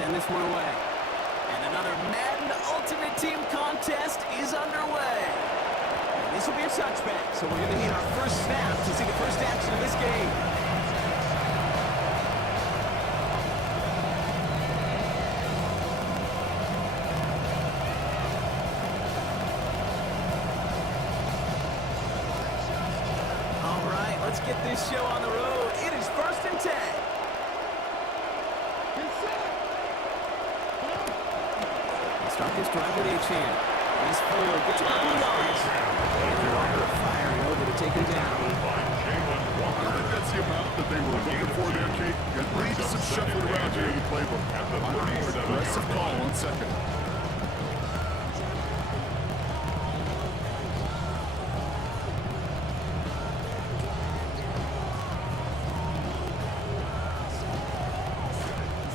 send this one away. And another Madden Ultimate Team contest is underway. And this will be a touchback, so we're going to need our first snap to see the first action of this game. All right, let's get this show on the road. It is 1st and 10. Start this drive with A-Chan. He's forward, gets a couple of yards. And Walker firing over to take him down. I think that's the amount that they were looking for there, Kate. You need some shuffle around here in the playbook. Aggressive call on second.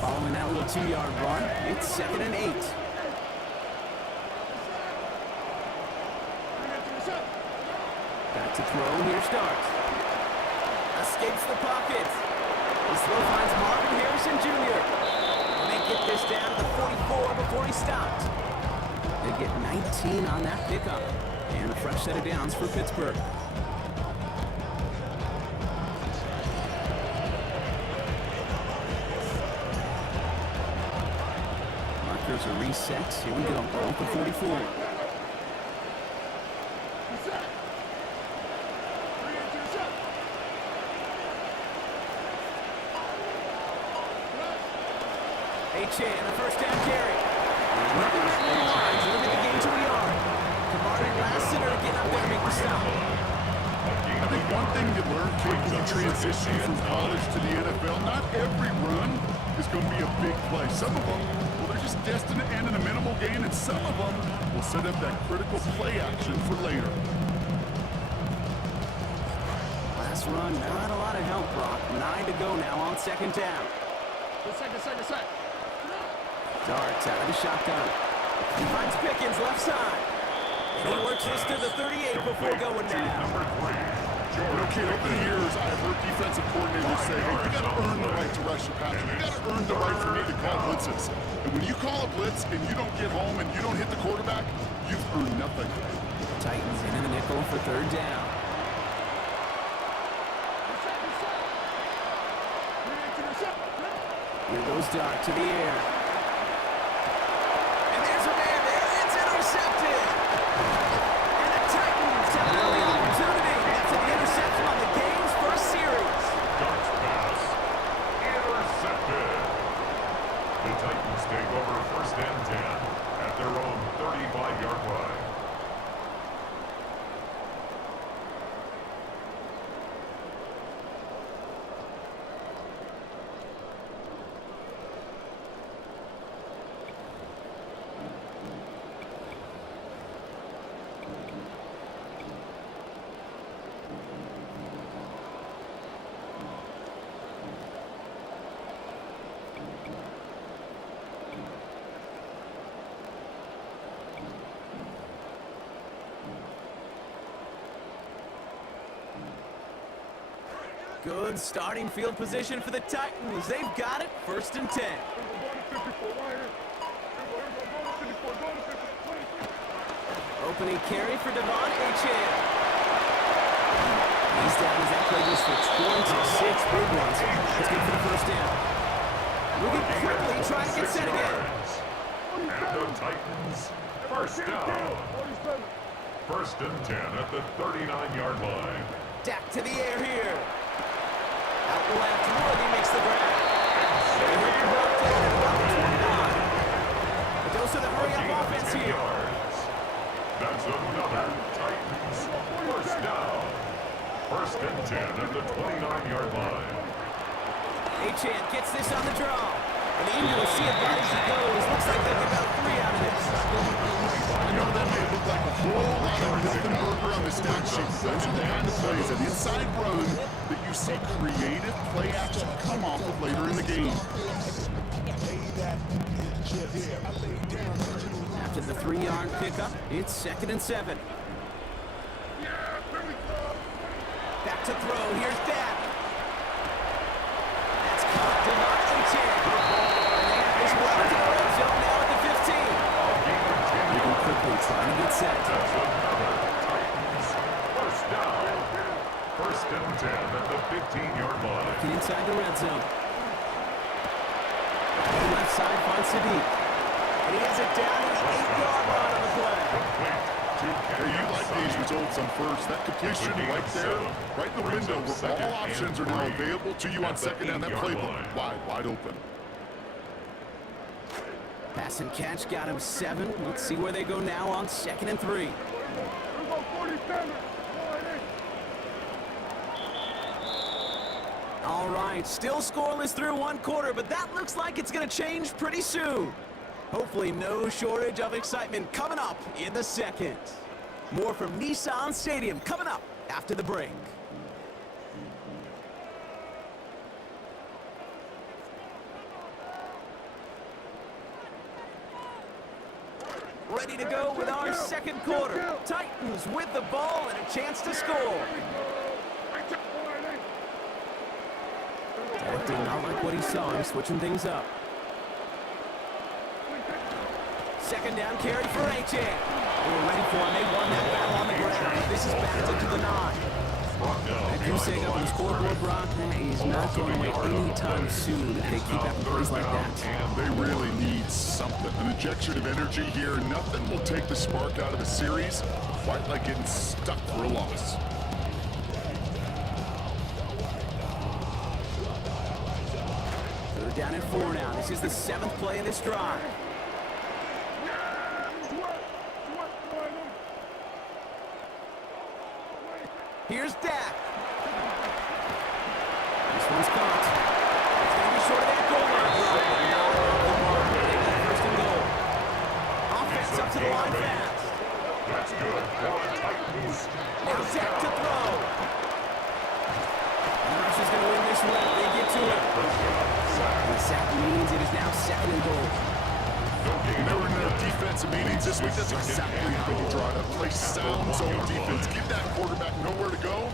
Following that little 2-yard run, it's 2nd and 8. Back to throw, here starts. Escapes the pocket. His throw finds Marvin Harrison Jr. And they get this down to the 44 before he stopped. They get 19 on that pickup. And a fresh set of downs for Pittsburgh. Markers are reset. Here we go. Ball to 44. A-Chan, a first down carry. Looking at the lines, moving the game to the yard. Kamari Lassiter getting up there to make the stop. I think one thing you learn, Kate, when you transition from college to the NFL, not every run is going to be a big play. Some of them, well, they're just destined to end in a minimal gain, and some of them will set up that critical play action for later. Last run, not a lot of help, Brock. 9 to go now on 2nd down. Second. Darts out of the shotgun. He finds Pickens left side. And he works this to the 38 before going down. Okay, over the years, I've heard defensive coordinators say, hey, you got to earn the right to rush your passer. You got to earn the right for me to call blitzes. And when you call a blitz and you don't get home and you don't hit the quarterback, you've earned nothing. Titans in the nickel for 3rd down. Here goes Dart to the air. And there's a man there. It's intercepted. And the Titans have an early opportunity. That's an interception on the game's first series. Dart's pass intercepted. The Titans take over 1st and 10 at their own 35-yard line. Good starting field position for the Titans. They've got it. 1st and 10. Opening carry for Devon A-Chan. He's down as that play goes for 26 big ones. That's good for the 1st down. Moving quickly, trying to get set again. And the Titans, 1st down. 1st and 10 at the 39-yard line. Dak to the air here. Out left, Worthy makes the grab. They hit the block there at about the 29. A dose of the hurry-up offense here. That's another Titans 1st down. 1st and 10 at the 29-yard line. A-Chan gets this on the draw. And even with see it bad as he goes, looks like they'll get about 3 out of this. I know that may look like a whole lot of nothing burger on the stat sheet. Those are the kind of plays, an inside run that you see creative play action come off of later in the game. After the 3-yard pickup, it's 2nd and 7. Back to throw. Here's Dak. That's caught. Devon A-Chan. And they have this one Sadiq. And he has it down to the 8-yard line on the play. Hey, you like these results on first. That completion right there, right in the window where all options are now available to you on second down. That playbook wide open. Pass and catch got him 7. Let's see where they go now on 2nd and 3. All right, still scoreless through 1 quarter, but that looks like it's going to change pretty soon. Hopefully no shortage of excitement coming up in the 2nd. More from Nissan Stadium coming up after the break. Ready to go with our 2nd quarter. Titans with the ball and a chance to score. Did not like what he saw. He's switching things up. 2nd down carry for H.A. We're ready for him. They won that battle on the ground. This is battled to the 9. And Hussein up on the scoreboard, Brock. He's not going away anytime soon if they keep having plays like that. They really need something. An injection of energy here. Nothing will take the spark out of the series quite like getting stuck for a loss. They're down at 4 now. This is the 7th play of this drive. Here's Dak. This one's caught. It's going to be short of that goal line. Not off the mark. They got 1st and goal. Offense up to the line fast. That's good. Now Dak to throw. And Rush is going to win this one. They get to it. The sack means it is now 2nd and goal. They were in their defensive meetings this week. That's exactly how you draw to play sound zone defense. Give that quarterback nowhere to go.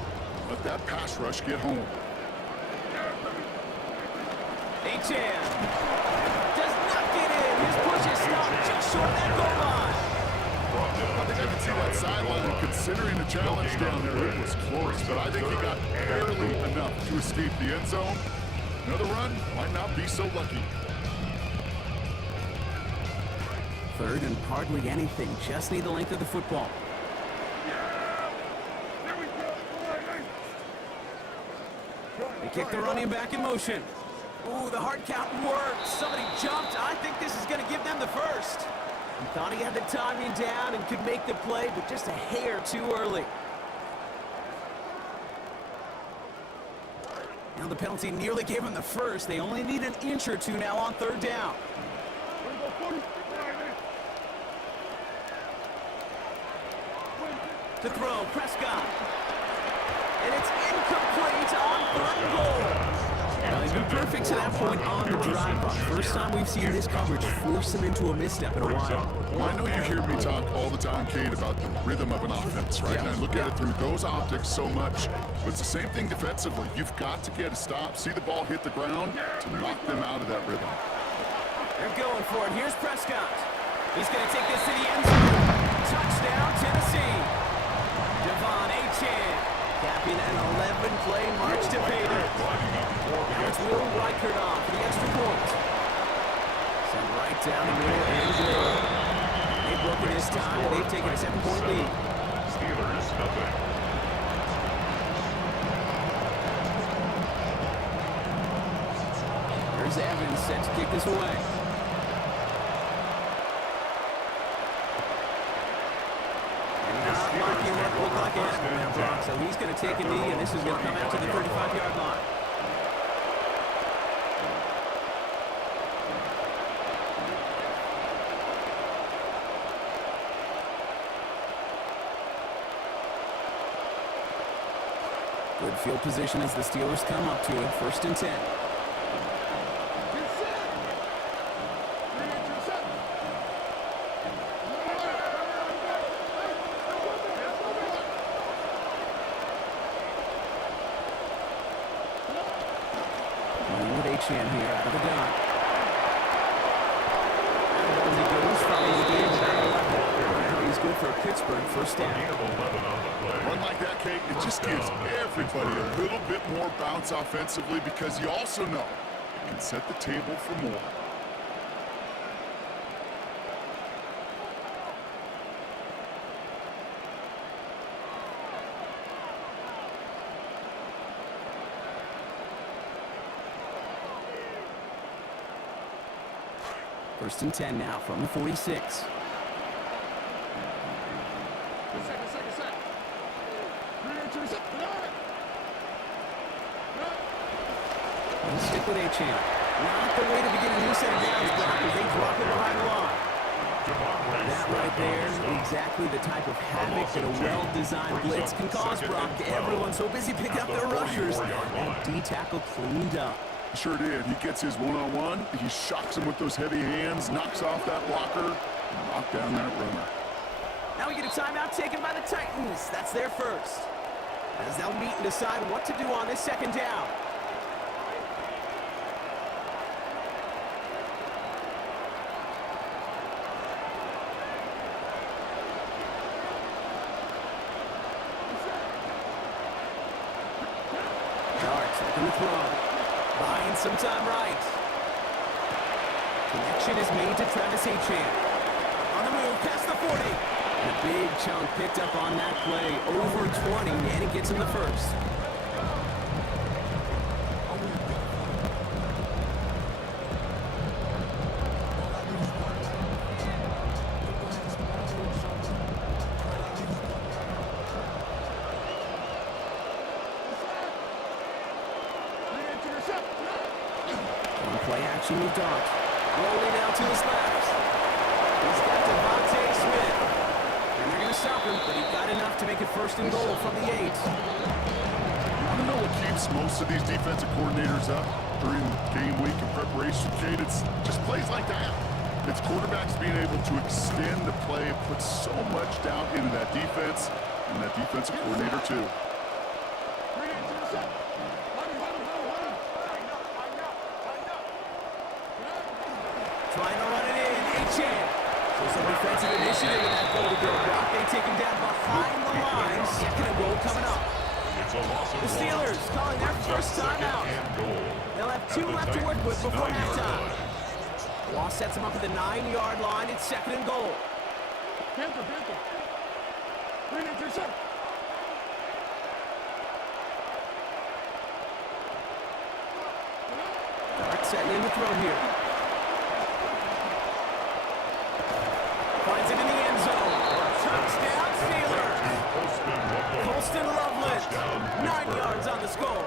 Let that pass rush get home. H.M. does not get in. His push is stopped just short of that goal line. I think I can see that sideline, and considering the challenge down there, it was close, but I think he got barely enough to escape the end zone. Another run might not be so lucky. 3rd and hardly anything. Just need the length of the football. They kick the running back in motion. Ooh, the hard count worked. Somebody jumped. I think this is going to give them the 1st. He thought he had the timing down and could make the play, but just a hair too early. Now the penalty nearly gave him the 1st. They only need an inch or 2 now on 3rd down. To throw, Prescott. And it's incomplete on 3rd and goal. Well, he's been perfect to that point on the drive. First time we've seen this coverage force him into a misstep in a while. Well, I know you hear me talk all the time, Kate, about the rhythm of an offense, right? And I look at it through those optics so much. But it's the same thing defensively. You've got to get a stop, see the ball hit the ground to knock them out of that rhythm. They're going for it. Here's Prescott. He's going to take this to the end zone. Touchdown, Tennessee. Devon Achane capping an 11-play march to pay dirt. Now it's Will Reichert on for the extra point. Sent right down the middle and good. They've broken this time. They've taken a 7-point lead. Steelers nothing. There's Evans set to kick this away. Look like it now, so he's going to take a knee, and this is going to come out to the 35-yard line. Good field position as the Steelers come up to it, 1st and 10. Here out of the gun. And he goes, follows the game down. He's good for a Pittsburgh 1st down. Run like that, Kate, it just gives everybody a little bit more bounce offensively because you also know it can set the table for more. First and 10 now from the 46. Stick with A-Chan. Not the way to begin a new set of downs, Brock, as they drop it behind the line. That right there is exactly the type of havoc that a well-designed blitz can cause, Brock. Everyone's so busy picking up their rushers. That D-tackle cleaned up. Sure did. He gets his one-on-one. He shocks him with those heavy hands, knocks off that blocker, knock down that runner. Now we get a timeout taken by the Titans. That's their first. As they'll meet and decide what to do on this second down. Second to throw. Buying some time right. Connection is made to Travis A-Chan. On the move, past the 40. And a big chunk picked up on that play. Over 20, and he gets him the first. Play action with Dart. Rolling out to his left. He's got Devontae Smith. And they're going to stop him, but he got enough to make it first and goal from the 8. I don't know what keeps most of these defensive coordinators up during game week and preparation, Jade. It's just plays like that. It's quarterbacks being able to extend the play and put so much down into that defense and that defensive coordinator too. Trying to run it in. A-Chan. So some defensive initiative in that goal to go. Brock, they take him down behind the line. Second and goal coming up. The Steelers calling their first timeout. They'll have 2 left to work with before halftime. Loss sets him up at the 9-yard line. It's second and goal. Panther. Bring it to yourself. Dart setting in the throw here. Finds it in the end zone. Touchdown, Steelers. Colston Loveland, 9 yards on the score.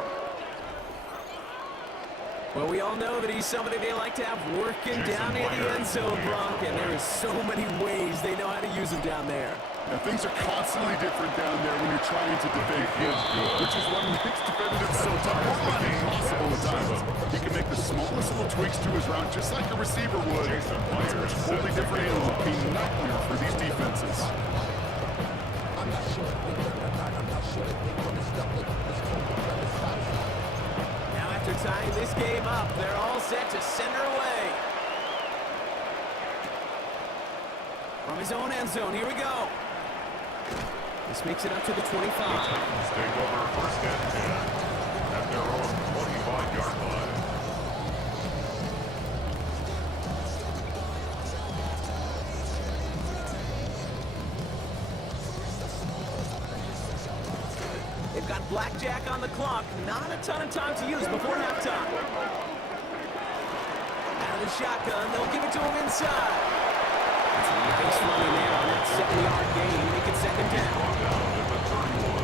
Well, we all know that he's somebody they like to have working down near the end zone, Brock, and there is so many ways they know how to use him down there. Now, things are constantly different down there when you're trying to defend him, which is what makes defending it so tough. It's impossible at times. He can make the smallest little tweaks to his route, just like a receiver would. It's a totally different animal, a nightmare for these defenses. Now after tying this game up, they're all set to send her away. From his own end zone, here we go. This makes it up to the 25. Titans take over first and 10 at their own 25-yard line. They've got blackjack on the clock. Not a ton of time to use before halftime. Out of the shotgun, they'll give it to him inside. That's a nice running there on that 7-yard gain. Make it second down. Down at the 31.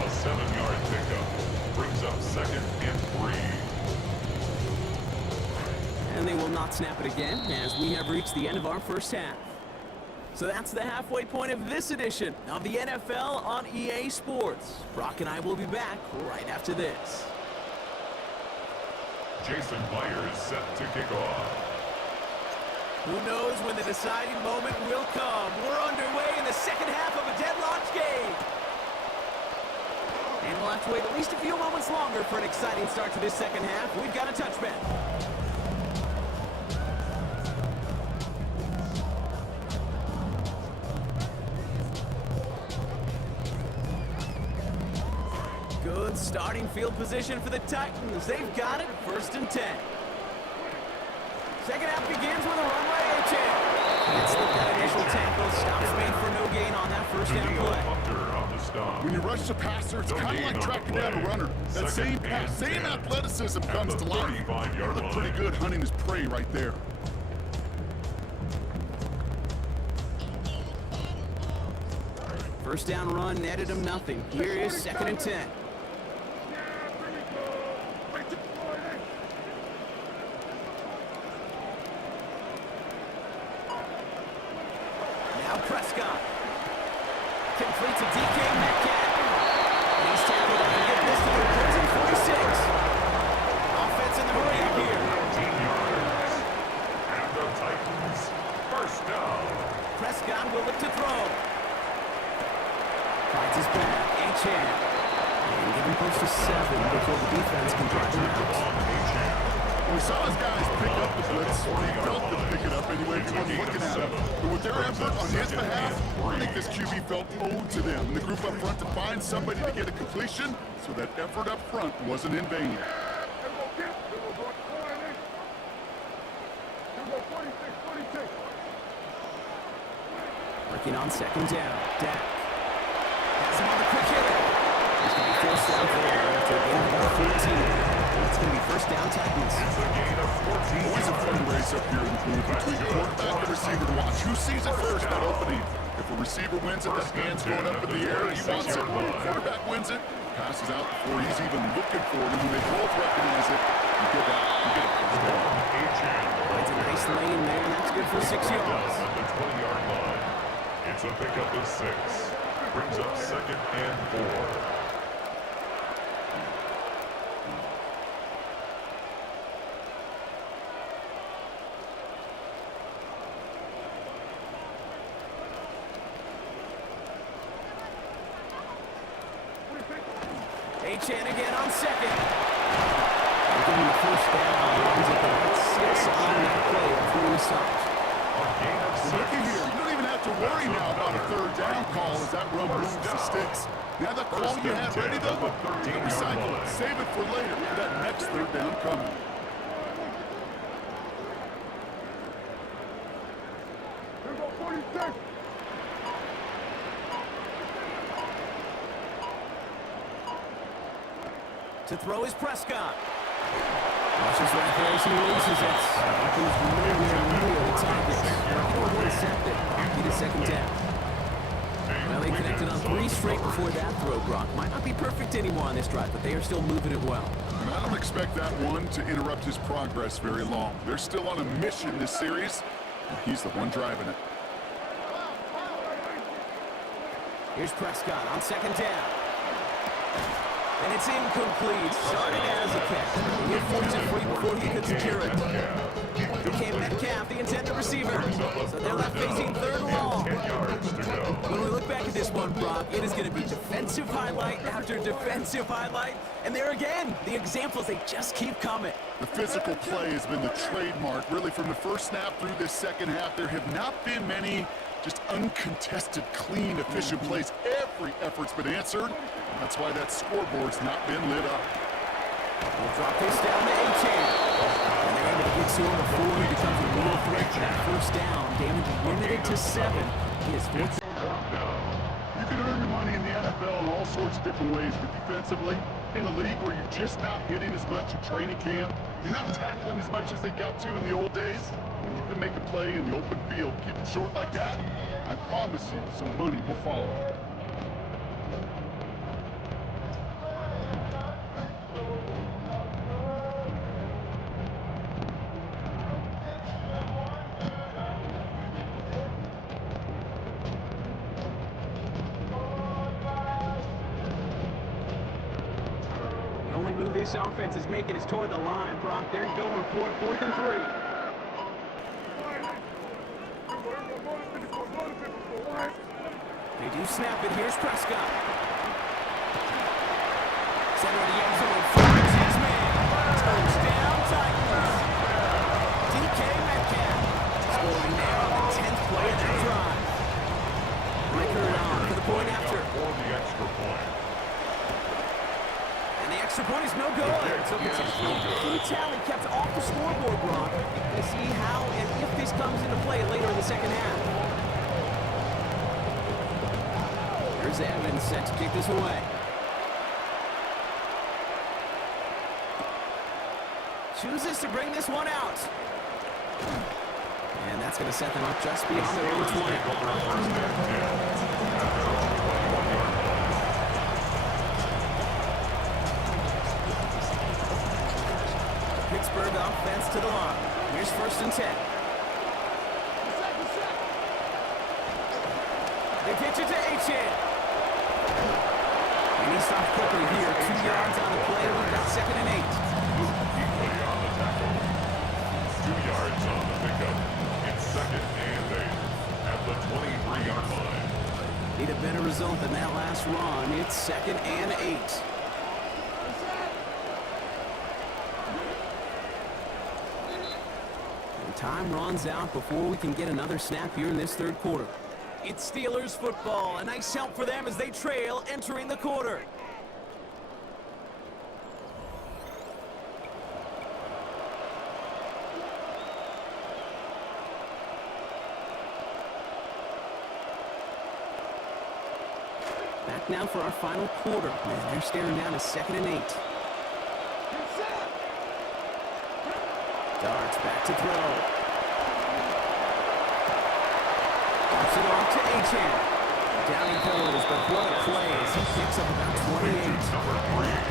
A 7-yard pickup brings up second and 3. And they will not snap it again as we have reached the end of our first half. So that's the halfway point of this edition of the NFL on EA Sports. Brock and I will be back right after this. Jason Myers set to kick off. Who knows when the deciding moment will come? We're underway in the second half of a deadlocked game. And we'll have to wait at least a few moments longer for an exciting start to this second half. We've got a touchback. Good starting field position for the Titans. They've got it, first and 10. Second half begins with a runway A-Chan. Can't slip that initial tackle. Stops made for no gain on that first down play. When you rush the passer, it's kind of like tracking down a runner. That same pass, same athleticism comes to life. He looked pretty good hunting his prey right there. First down run netted him nothing. Here is 2nd and 10. Now Prescott. Complete to DK Metcalf. And he's tackled up to get this to the opposing 46. Offense in the hurry up here. 15 yards. And the Titans, first down. Prescott will look to throw. Finds his back. Achan. And give him close to 7 before the defense can drive him out. We saw his guys pick up the blitz, or he felt them pick it up anyway, he wasn't looking at him. But with their effort on his behalf, I think this QB felt owed to them. And the group up front to find somebody to get a completion, so that effort up front wasn't in vain. Working on 2nd down. Dak. Has him on the quick hitter. He's going to be forced down there after a gain of about 14. It's going to be first down Titans. It's a gain of 14 Always a fun race up here in the booth between quarterback and receiver to watch. Who sees it first, that opening? If a receiver wins it, that hand's going up in the air, he wants it. When a quarterback wins it, passes out before he's even looking for it. And when they both recognize it, you get that. You get a first down. Finds a nice lane there, and that's good for 6 yards. At the 20-yard line. It's a pickup of 6. Brings up 2nd and 4. Achan again on 2nd. They're getting the first down. Runs at the 6 on that play before he stops. Looky here, you don't even have to worry now about a 3rd down call as that run moves the sticks. Now that call you have ready though, recycle it, save it for later. That next 3rd down coming. To throw is Prescott. Watches right there as he loses it. He's nowhere near the target. He would have sacked it. He did 2nd down. Well, they connected on 3 straight before that throw, Brock. Might not be perfect anymore on this drive, but they are still moving it well. And I don't expect that one to interrupt his progress very long. They're still on a mission this series, and he's the one driving it. Here's Prescott on 2nd down. And it's incomplete. Started as a catch. He hit force it free before he could secure it. DK Metcalf, the intended receiver. So they're left facing 3rd and long. When we look back at this one, Brock, it is going to be defensive highlight after defensive highlight. And there again, the examples, they just keep coming. The physical play has been the trademark. Really, from the first snap through this 2nd half, there have not been many just uncontested, clean, efficient plays. Every effort's been answered. That's why that scoreboard's not been lit up. We'll drop this down to Achan. And they're able to get to him before he becomes a real threat to that first down. Damage limited to 7. He is 4. You can earn your money in the NFL in all sorts of different ways, but defensively, in a league where you're just not hitting as much at training camp, you're not tackling as much as they got to in the old days, when you can make a play in the open field, keep it short like that, I promise you some money will follow. This offense is making is toward the line, Brock. They're going for it, 4th and 3. They do snap it. Here's Prescott. Center of the end zone. Finds his man. Touchdown, Titans. DK Metcalf scoring there on the 10th play of the drive. Record on for the point after. For the extra point. Extra point is no good. So it's a key tally kept off the scoreboard, Brock. To see how and if this comes into play later in the 2nd half. There's Evans set to kick this away. Chooses to bring this one out. And that's going to set them up just beyond their own 20. Pittsburgh offense to the line. Here's 1st and 10. They pitch it to Achan. And he stopped quickly here. 2 yards on the play. We've got 2nd and 8. Moved deeply on the tackle. 2 yards on the pickup. It's 2nd and 8 at the 23-yard line. Need a better result than that last run. It's 2nd and 8. And time runs out before we can get another snap here in this 3rd quarter. It's Steelers football. A nice help for them as they trail entering the quarter. Back now for our final quarter. And they're staring down a 2nd and 8. Darts back to throw. Drops it off to Achan. Down he goes, but what a play as he picks up about 28.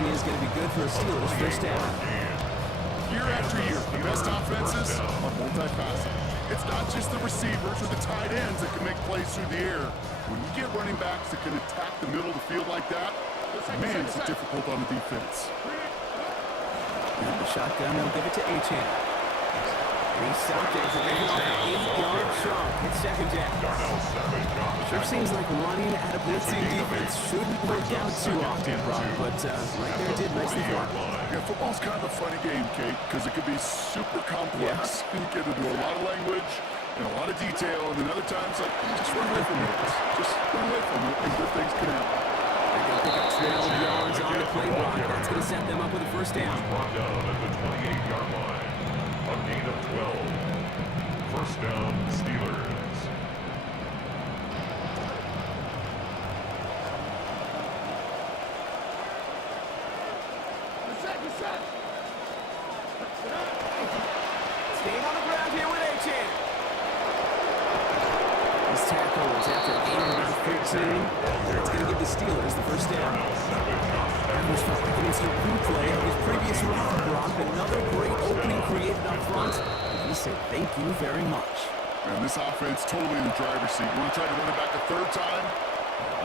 He is going to be good for a Steelers 1st down. Year after year, the best offenses are multi-passing. It's not just the receivers or the tight ends that can make plays through the air. When you get running backs that can attack the middle of the field like that, man, it's difficult on the defense. And the shotgun will give it to Achan. He stopped it for making off an 8-yard chunk. It's 2nd down. Sure seems like running at a blitzing defense shouldn't work out too often, Brock, but right there it did nicely for him. Yeah, football's kind of a funny game, Kate, because it can be super complex. You get into a lot of language and a lot of detail, and then other times, like, just run away from it. Just run away from it, and good things can happen. They're going to pick up 12 yards on the play block. That's going to set them up with a 1st down. Brought down at the 28-yard line. A gain of 12. 1st down, Steelers. Staying on the ground here with Achan. His tackle is after a gain of around 13. That's going to give the Steelers the 1st down. Packers felt like an instant replay of his previous round, Brock. Another great opening created up front. He said thank you very much. And this offense totally in the driver's seat. You want to try to run it back a 3rd time?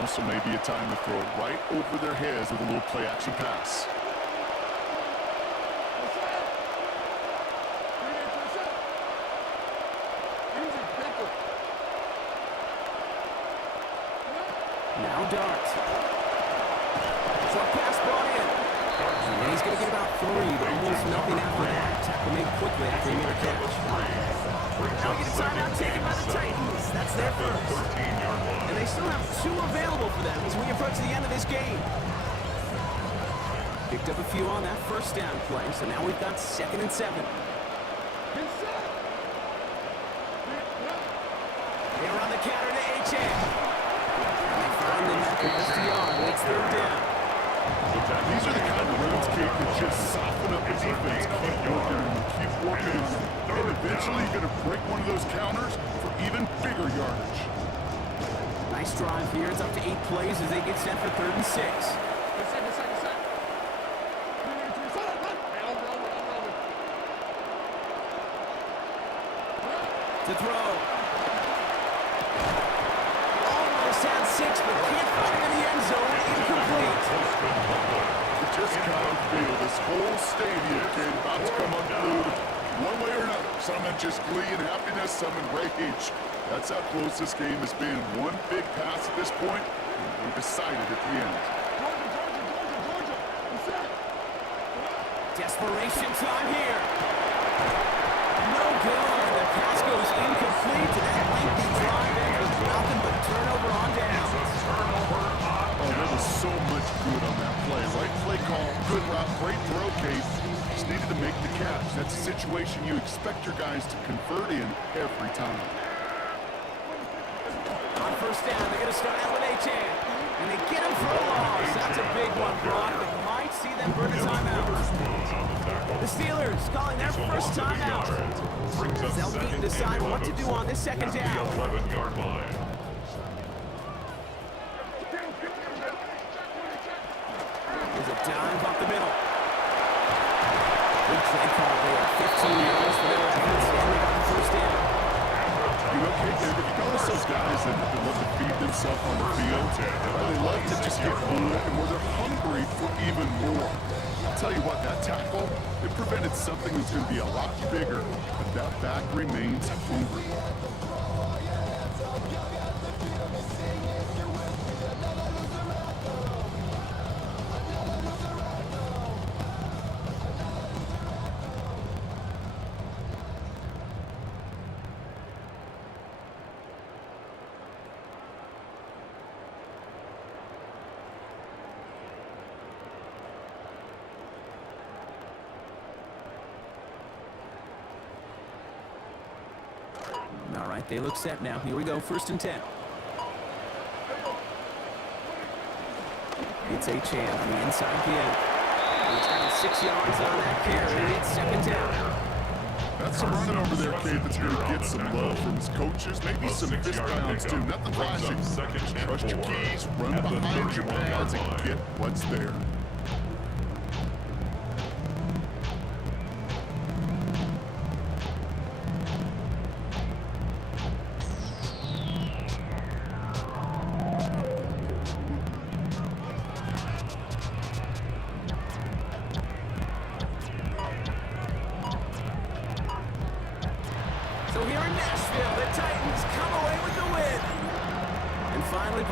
Also maybe a time to throw it right over their heads with a little play-action pass. Now Dart. Short pass brought in. And he's going to get about 3, but almost nothing after that. Tackle made quickly after he made a catch. Now we get a timeout taken by the Titans. That's their 1st. And they still have 2 available for them as we approach the end of this game. Picked up a few on that 1st down play, so now we've got 2nd and 7. They run the counter to Achan. And they find the next yard. It's 3rd down. These are the kind of runs, Kate, that just soften up the defense. Keep working, and eventually you're going to break one of those counters for even bigger yardage. Nice drive here. It's up to 8 plays as they get set for 3rd and 6. To throw. Almost had 6, but can't find him in the end zone. Incomplete. You just kind of feel this whole stadium came about to come unglued one way or another. Some in just glee and happiness, some in rage. That's how close this game has been. One big pass at this point, and we decided at the end. Desperation time here. No good. The pass goes incomplete, and that lengthy drive ends with nothing but turnover on downs. Oh, there was so much good on that play. Right play call, good route, great throw, Case. Just needed to make the catch. That's a situation you expect your guys to convert in every time. On 1st down, they're going to start out with Achan. And they get him for a loss. That's a big one, Brock. That might see them burn a timeout. The Steelers calling their 1st timeout. They'll need to decide what to do on this 2nd down. 11-yard line. There's a dive up the middle. Big play call there. seniors for their efforts, and they got the first down. You know, Kate, if you notice those guys that love to feed themselves on the field, they love to just get more and more. They're hungry for even more. I'll tell you what, that tackle, it prevented something that's going to be a lot bigger, but that back remains hungry. All right, they look set now. Here we go, 1st and 10. It's Achane on the inside again. He's got 6 yards on that carry. It's 2nd down. That's some running over there, Kate, that's going to get some love from his coaches, maybe some fist bounds too. Nothing flashy. Just trust your keys, run behind your pads, and get what's there. So here in Nashville, the Titans come away with the win. And finally...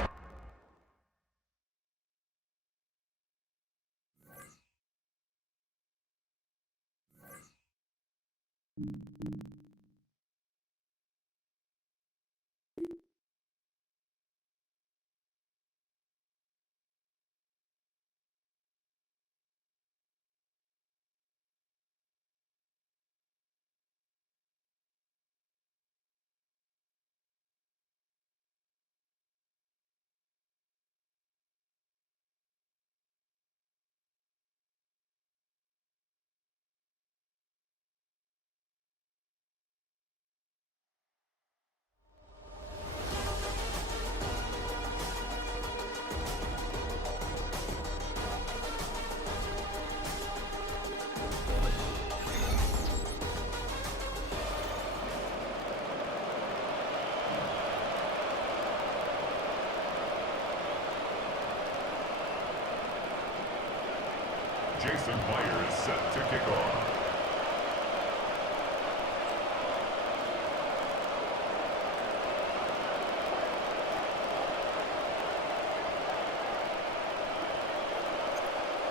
Jason Meyer is set to kick off.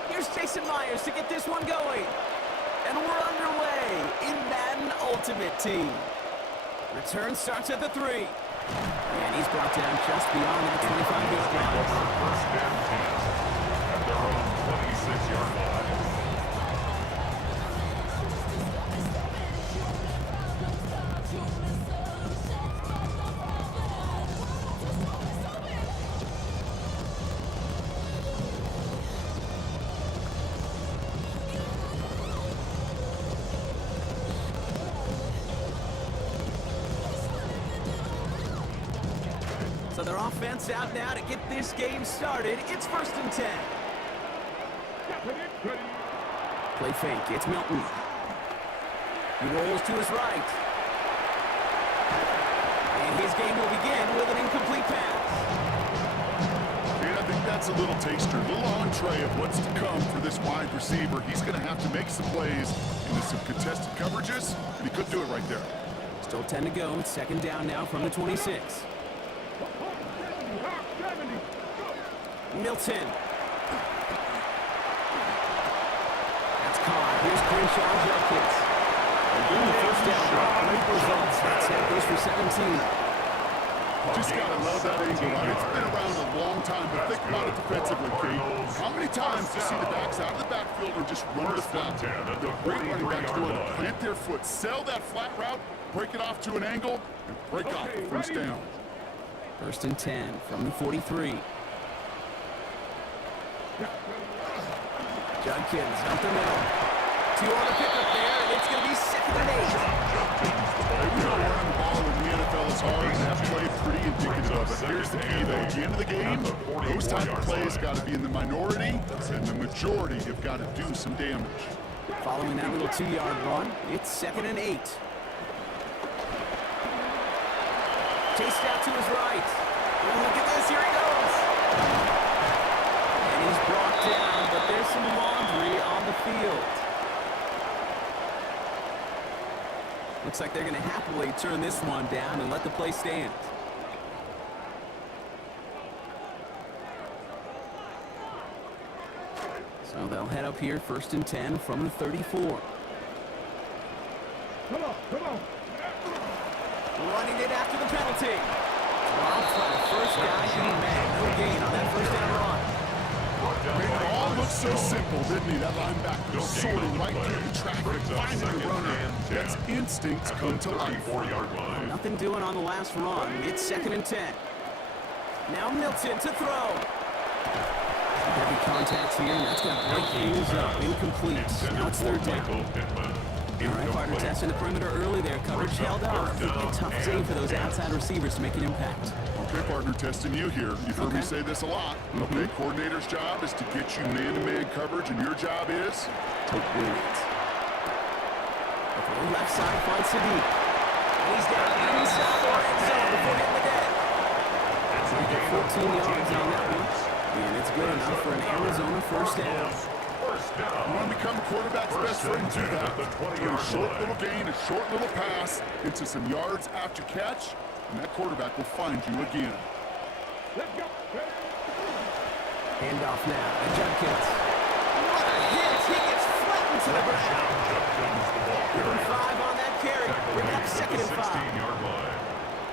Here's Jason Myers to get this one going. And we're underway in Madden Ultimate Team. Return starts at the 3. And he's brought down just beyond that 25-yard line. First and 10 at their own 26-yard line. So their offense out now to get this game started. It's 1st and 10. Play fake. It's Milton. He rolls to his right. And his game will begin with an incomplete pass. And I think that's a little taster, a little entree of what's to come for this wide receiver. He's going to have to make some plays into some contested coverages, and he couldn't do it right there. Still 10 to go. It's 2nd down now from the 26. Milton. That's caught. Here's Crenshaw Judkins. And then the 1st down. Great results. That's it. Goes for 17. Just got to love that angle line. It's been around a long time, but think about it defensively, Kate. How many times do you see the backs out of the backfield and just run the flat? The great running backs doing it. Plant their foot, sell that flat route, break it off to an angle, and break off the 1st down. 1st and 10 from the 43. Judkins up the middle. 2 on the pickup there, and it's going to be 2nd and 8. You know, running the ball in the NFL is hard, and that play pretty indicative of it. Here's the key, though. At the end of the game, those type of plays got to be in the minority, and the majority have got to do some damage. Following that little 2-yard run, it's 2nd and 8. Chased out to his right. Oh, look at this, here he goes. And he's brought down, but there's some laundry on the field. Looks like they're going to happily turn this one down and let the play stand. So they'll head up here, 1st and 10 from the 34. Come on, come on. Running it after the penalty. Rob for the first guy he made. No gain on that first down run. Made it all look so simple, didn't he? That linebacker sorting right through the traffic, finding the runner. That's instincts come to life. 34-yard line. Nothing doing on the last run. It's 2nd and 10. Now Milton to throw. Heavy contact here, and that's going to break things up. Incomplete. Now it's 3rd down. All right, Carter testing the perimeter early there. Coverage held up. It'll be a tough day for those outside receivers to make an impact. Okay, partner, testing you here. You've heard me say this a lot. Okay, coordinator's job is to get you man-to-man coverage, and your job is to win it. Okay, left side finds Sadiq. He's down inside the red zone before hitting the deck. So we get 14 yards on that one. And it's good enough for an Arizona first down. You want to become a quarterback's best friend, do that. Do a short little gain, a short little pass into some yards after catch, and that quarterback will find you again. Let's go. Handoff now, and Judkins. What a hit! He gets flattened to the ground. Give him 5 on that carry. Bring up 2nd and 5.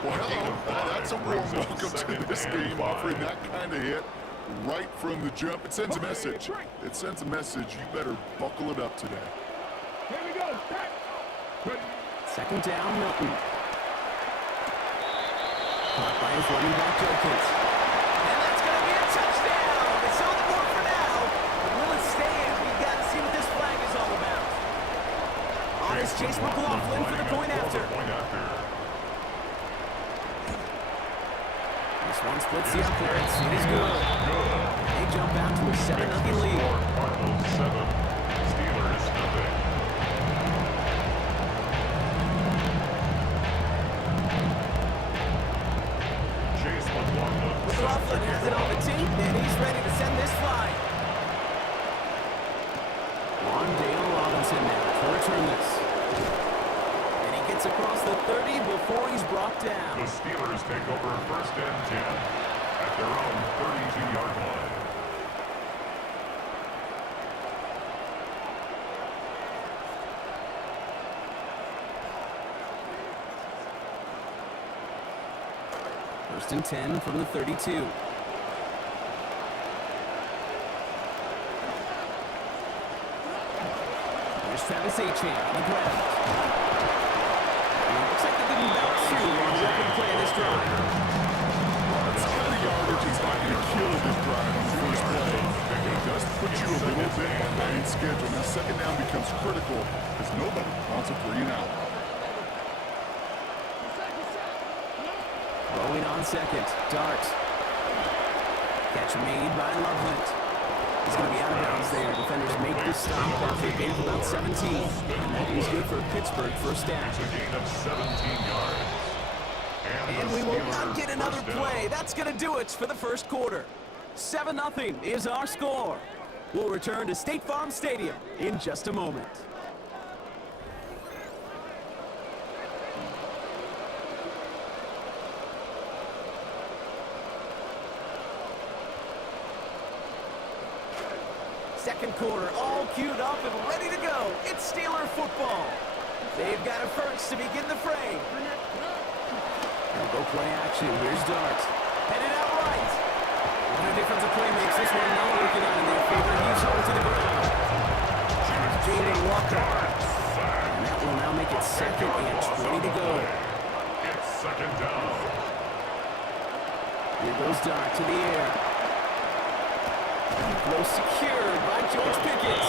Well, hello. That's a warm welcome to this game, offering that kind of hit right from the jump. It sends a message. It sends a message. You better buckle it up today. Here we go. Back. Good. 2nd down, Milton. Caught by his running back, Judkins. And that's going to be a touchdown. It's on the board for now. But will it stand? We've got to see what this flag is all about. On is Chase McLaughlin for the point after. This one splits the uprights. It is good. They jump out to a 7-0 lead. Cardinals 7, Steelers nothing. Chase McLaughlin has it on the tee, and he's ready to send this flying. Dale Robinson now to return this. And he gets across the 30 before he's brought down. The Steelers take over 1st and 10 at their own 32-yard line. First and 10 from the 32. There's Travis Etienne on the ground. Looks like they didn't bounce through on the open play of this drive. That's kind of yardage is not going to kill this drive on the first play. It does put you a little bit behind schedule. Now, 2nd down becomes critical because nobody wants a 3 and out. Going on 2nd. Dart. Catch made by Loveland. He's going to be out of bounds there. Defenders make the stop after a gain of about 17. And that is good for Pittsburgh first down. It's a gain of 17 yards. And we will not get another play. That's going to do it for the first quarter. 7-0 is our score. We'll return to State Farm Stadium in just a moment. Second quarter, all queued up and ready to go. It's Steeler football. They've got a first to begin the fray. They'll go play action. Here's Dart. Headed out right. What a difference a play makes. This one not working out in their favor. He's home to the ground. Here's Jaden Walker. And that will now make it 2nd and 20 to go. It's 2nd down. Here goes Dart to the air. Throw secured by George Pickett.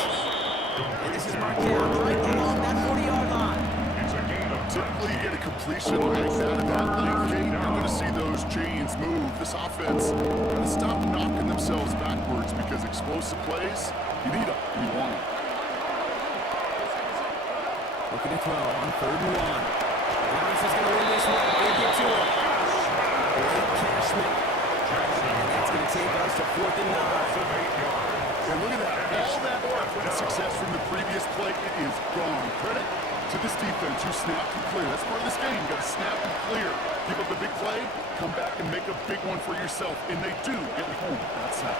And this is marked down right along that 40-yard line. It's a gain of 10. Typically, you get a completion like that, length game, you're going to see those chains move. This offense got to stop knocking themselves backwards because explosive plays, you need them, and you want them. Looking to throw on 3rd and 1. Lawrence is going to win this one. They get to it. Blake Cashman. And that's going to take us to 4th and 9. And look at that. All that effort and success from the previous play, it is gone. Credit to this defense who snapped and clear. That's part of this game. You got to snap and clear. Give up a big play, come back and make a big one for yourself. And they do get home. That's that.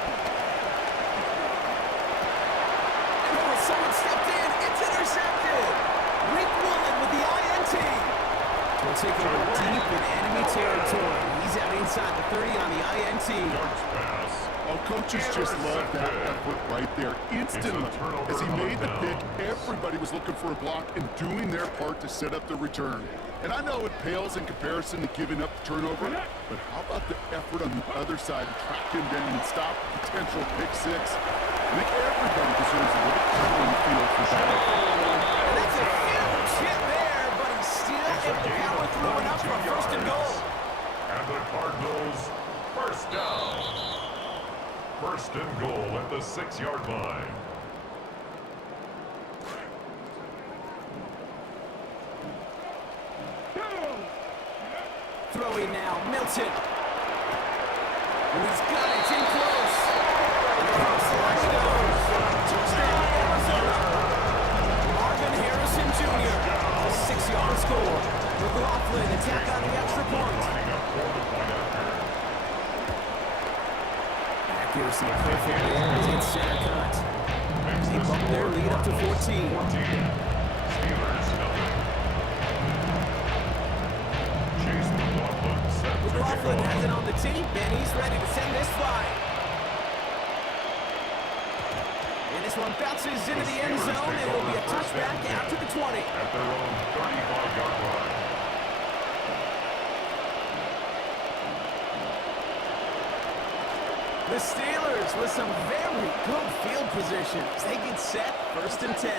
Oh, someone stepped in. It's intercepted. Rick Woolen with the INT. We'll take it deep in enemy territory. He's out inside the 30 on the INT. Oh, coaches just love that effort right there. Instantly, as he made the pick, everybody was looking for a block and doing their part to set up the return. And I know it pales in comparison to giving up the turnover, but how about the effort on the other side to track him down and stop the potential pick six? I think everybody deserves a little credit on the field for that. That's a huge hit there, but he's still able to power through and up for a 1st and goal. And the Cardinals, 1st down. 1st and goal at the 6-yard line. Throwing now, Milton. He's got it, it's in close. There he goes. Touchdown, Arizona. Marvin Harrison Jr. A 6-yard score. McLaughlin attack on the extra point. Accuracy perfectly as it's center cut. They bump their lead up to 14. Steelers, nothing. Chase McLaughlin set to McLaughlin kick has it off. on the tee, and he's ready to send this flying. And this one bounces into the end zone, and it will be a touchback out to the 20. At their own 35-yard line. The Steelers with some very good field positions. They get set 1st and 10.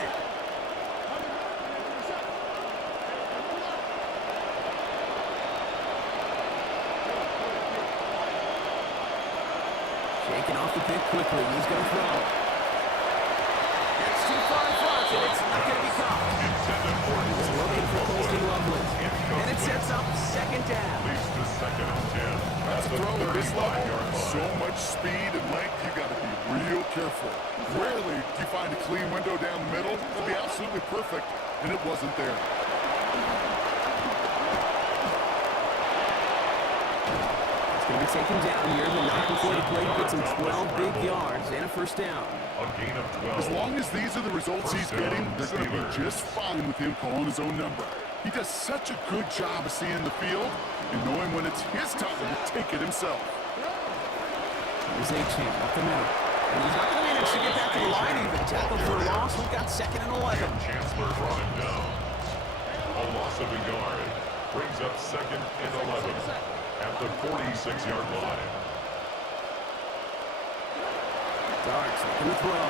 Shaking off the pick quickly. He's going to throw. That's too far in front, and it's not going to be caught. He's looking for Colston Loveland. And it sets up 2nd down. Leads to 2nd and 10. That's a throw at this level. So much speed and length, you got to be real careful. Rarely do you find a clean window down the middle. It'll be absolutely perfect, and it wasn't there. It's going to be taken down here. The 9-40 play gets him 12 big yards and a 1st down. A gain of 12. As long as these are the results he's getting, they're going to be just fine with him calling his own number. He does such a good job of seeing the field and knowing when it's his time to take it himself. Here's A-Chain up the middle. And he's not going to manage to get back to the line even. Tackled for a loss. We've got 2nd and 11. Chancellor brought him down. A loss of a yard. Brings up 2nd and 11 at the 46-yard line. Darts looking to throw.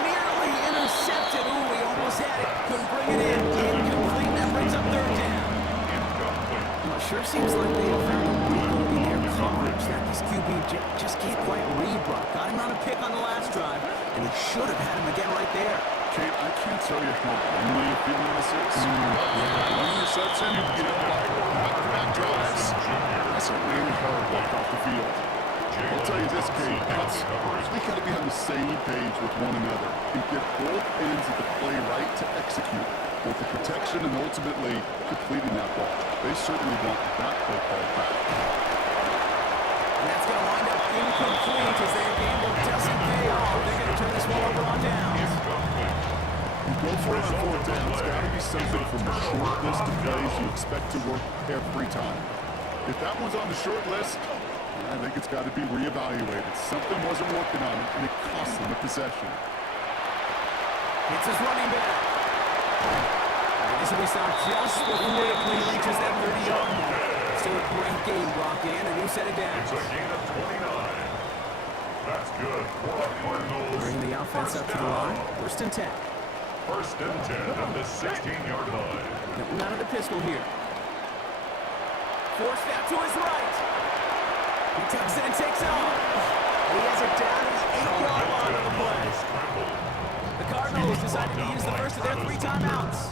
Nearly intercepted. Ooh, he almost had it. Couldn't bring it in. Incomplete. That brings up 3rd down. Incomplete. Well, it sure seems like they have found a weakness in their coverage that this QB just can't quite read, Buck. Got him on a pick on the last drive, and he should have had him again right there. Kate, I can't tell you how lonely a feeling this is. One interception, you know, back-to-back drives. That's a really hard walk off the field. I'll tell you this, Kate, we got to be on the same page with one another and get both ends of the play right to execute, both the protection and ultimately completing that ball. They certainly want that play called back. And that's going to wind up incomplete as their gamble doesn't pay off. They're going to turn this one over on downs. You go for it on 4th down. It's got to be something from the short list of plays you expect to work every time. If that one's on the short list, I think it's got to be reevaluated. Something wasn't working on it, and it cost them a possession. It's his running back. And this will be stopped just before he reaches that 30-yard mark. Still a great game, Brock, and you set it down. It's a gain of 29. That's good for the Cardinals. Bring the offense up to the line. 1st and 10. 1st and 10 at the 16-yard line. Getting out of the pistol here. Forced out to his right. He tucks it and takes off. He has it down to the 8-yard line of the play. The Cardinals decided to use the first of their 3 timeouts.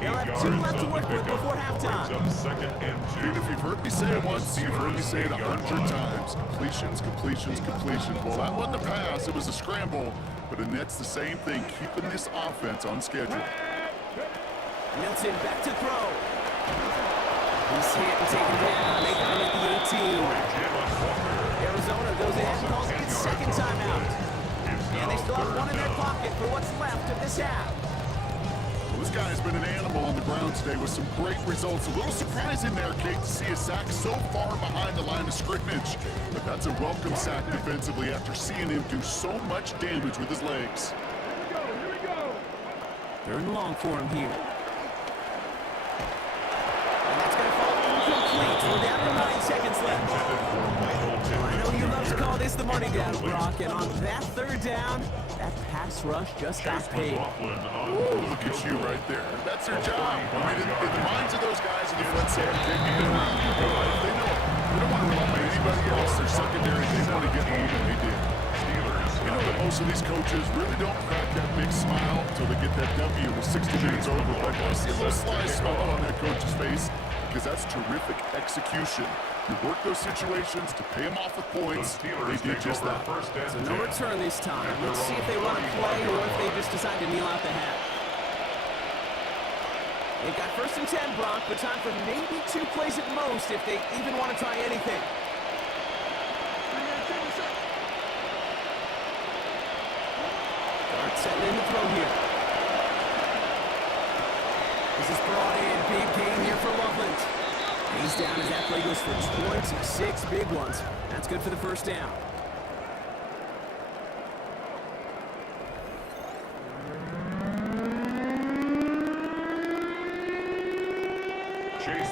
They'll have 2 left to work with before halftime. Dude, if you've heard me say it once, you've heard me say it 100 times. Completions, completions, completions. Well, that wasn't a pass, it was a scramble. But it nets the same thing, keeping this offense on schedule. Milton back to throw. He's hit and taken down. They got him at the 18. Arizona goes ahead and calls its second timeout. And they still have 1 in their pocket for what's left of this half. Well, this guy's been an animal on the ground today with some great results. A little surprising there, Kate, to see a sack so far behind the line of scrimmage. But that's a welcome sack defensively after seeing him do so much damage with his legs. Here we go. Third and long for him here. And that's going to fall incomplete. We're down to 9 seconds left. I know you love to call this the money down, Brock. And on that third down, that pass rush just got paid. Look at you right there. That's their job. I mean, in the minds of those guys in the front seven, they know it. They don't want to rely on anybody else. Their secondary, they want to get home, and they did. You know that most of these coaches really don't crack that big smile until they get that W with 60 minutes over. But I see a little sly smile on that coach's face because that's terrific execution. You work those situations to pay them off with points. They did just that. So no return this time. Let's see if they run a play or if they just decide to kneel out the half. They've got 1st and 10, Brock, but time for maybe 2 plays at most if they even want to try anything. Dart setting in the throw here. This is brought in. Big game here for Loveland. He's down as that play goes for 26 big ones. That's good for the first down.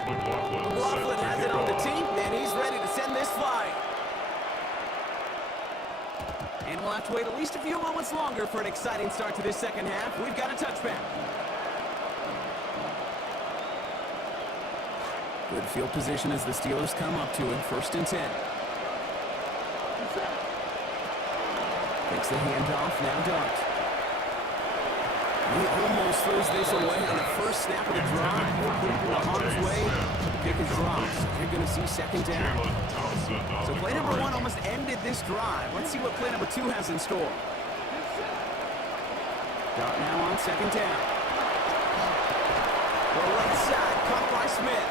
McLaughlin has it on the team, and he's ready to send this flying. And we'll have to wait at least a few moments longer for an exciting start to this second half. We've got a touchback. Good field position as the Steelers come up to it. 1st and 10. Takes the handoff, now Dart. He almost throws this away on the first snap of the drive. The harm's way, the kick is dropped. You're going to see 2nd down. So play number 1 almost ended this drive. Let's see what play number 2 has in store. Dart now on 2nd down. The left side, caught by Smith.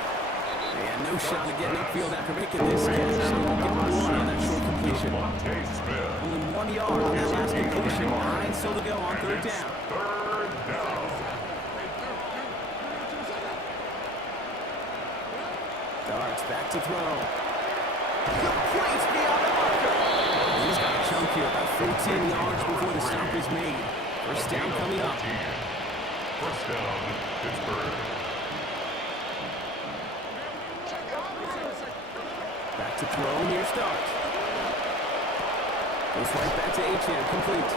And no shot at getting upfield after making this catch. So we'll get 1 on that short completion. Only 1 yard on that last completion. 9 still to go on 3rd down. Darts back to throw. Complete beyond the marker. He's got a chunk here, about 15 yards before the stop is made. 1st down coming up. 1st down, Pittsburgh. Back to throw, and here starts. Goes right back to H-Hand, complete.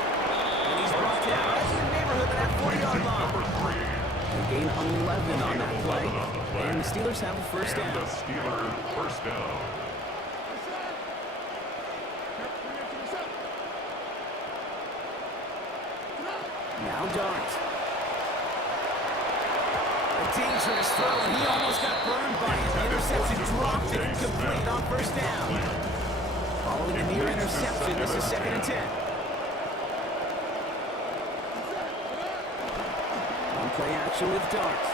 And he's brought down right in the neighborhood of that 40-yard line. They gain 11 on that play, and the Steelers have a 1st down. The Steelers 1st down. Now Dart. A dangerous throw, and he almost got burned by it. Interception dropped it complete on 1st down. Following a near interception, this is 2nd and 10. On play action with Dart.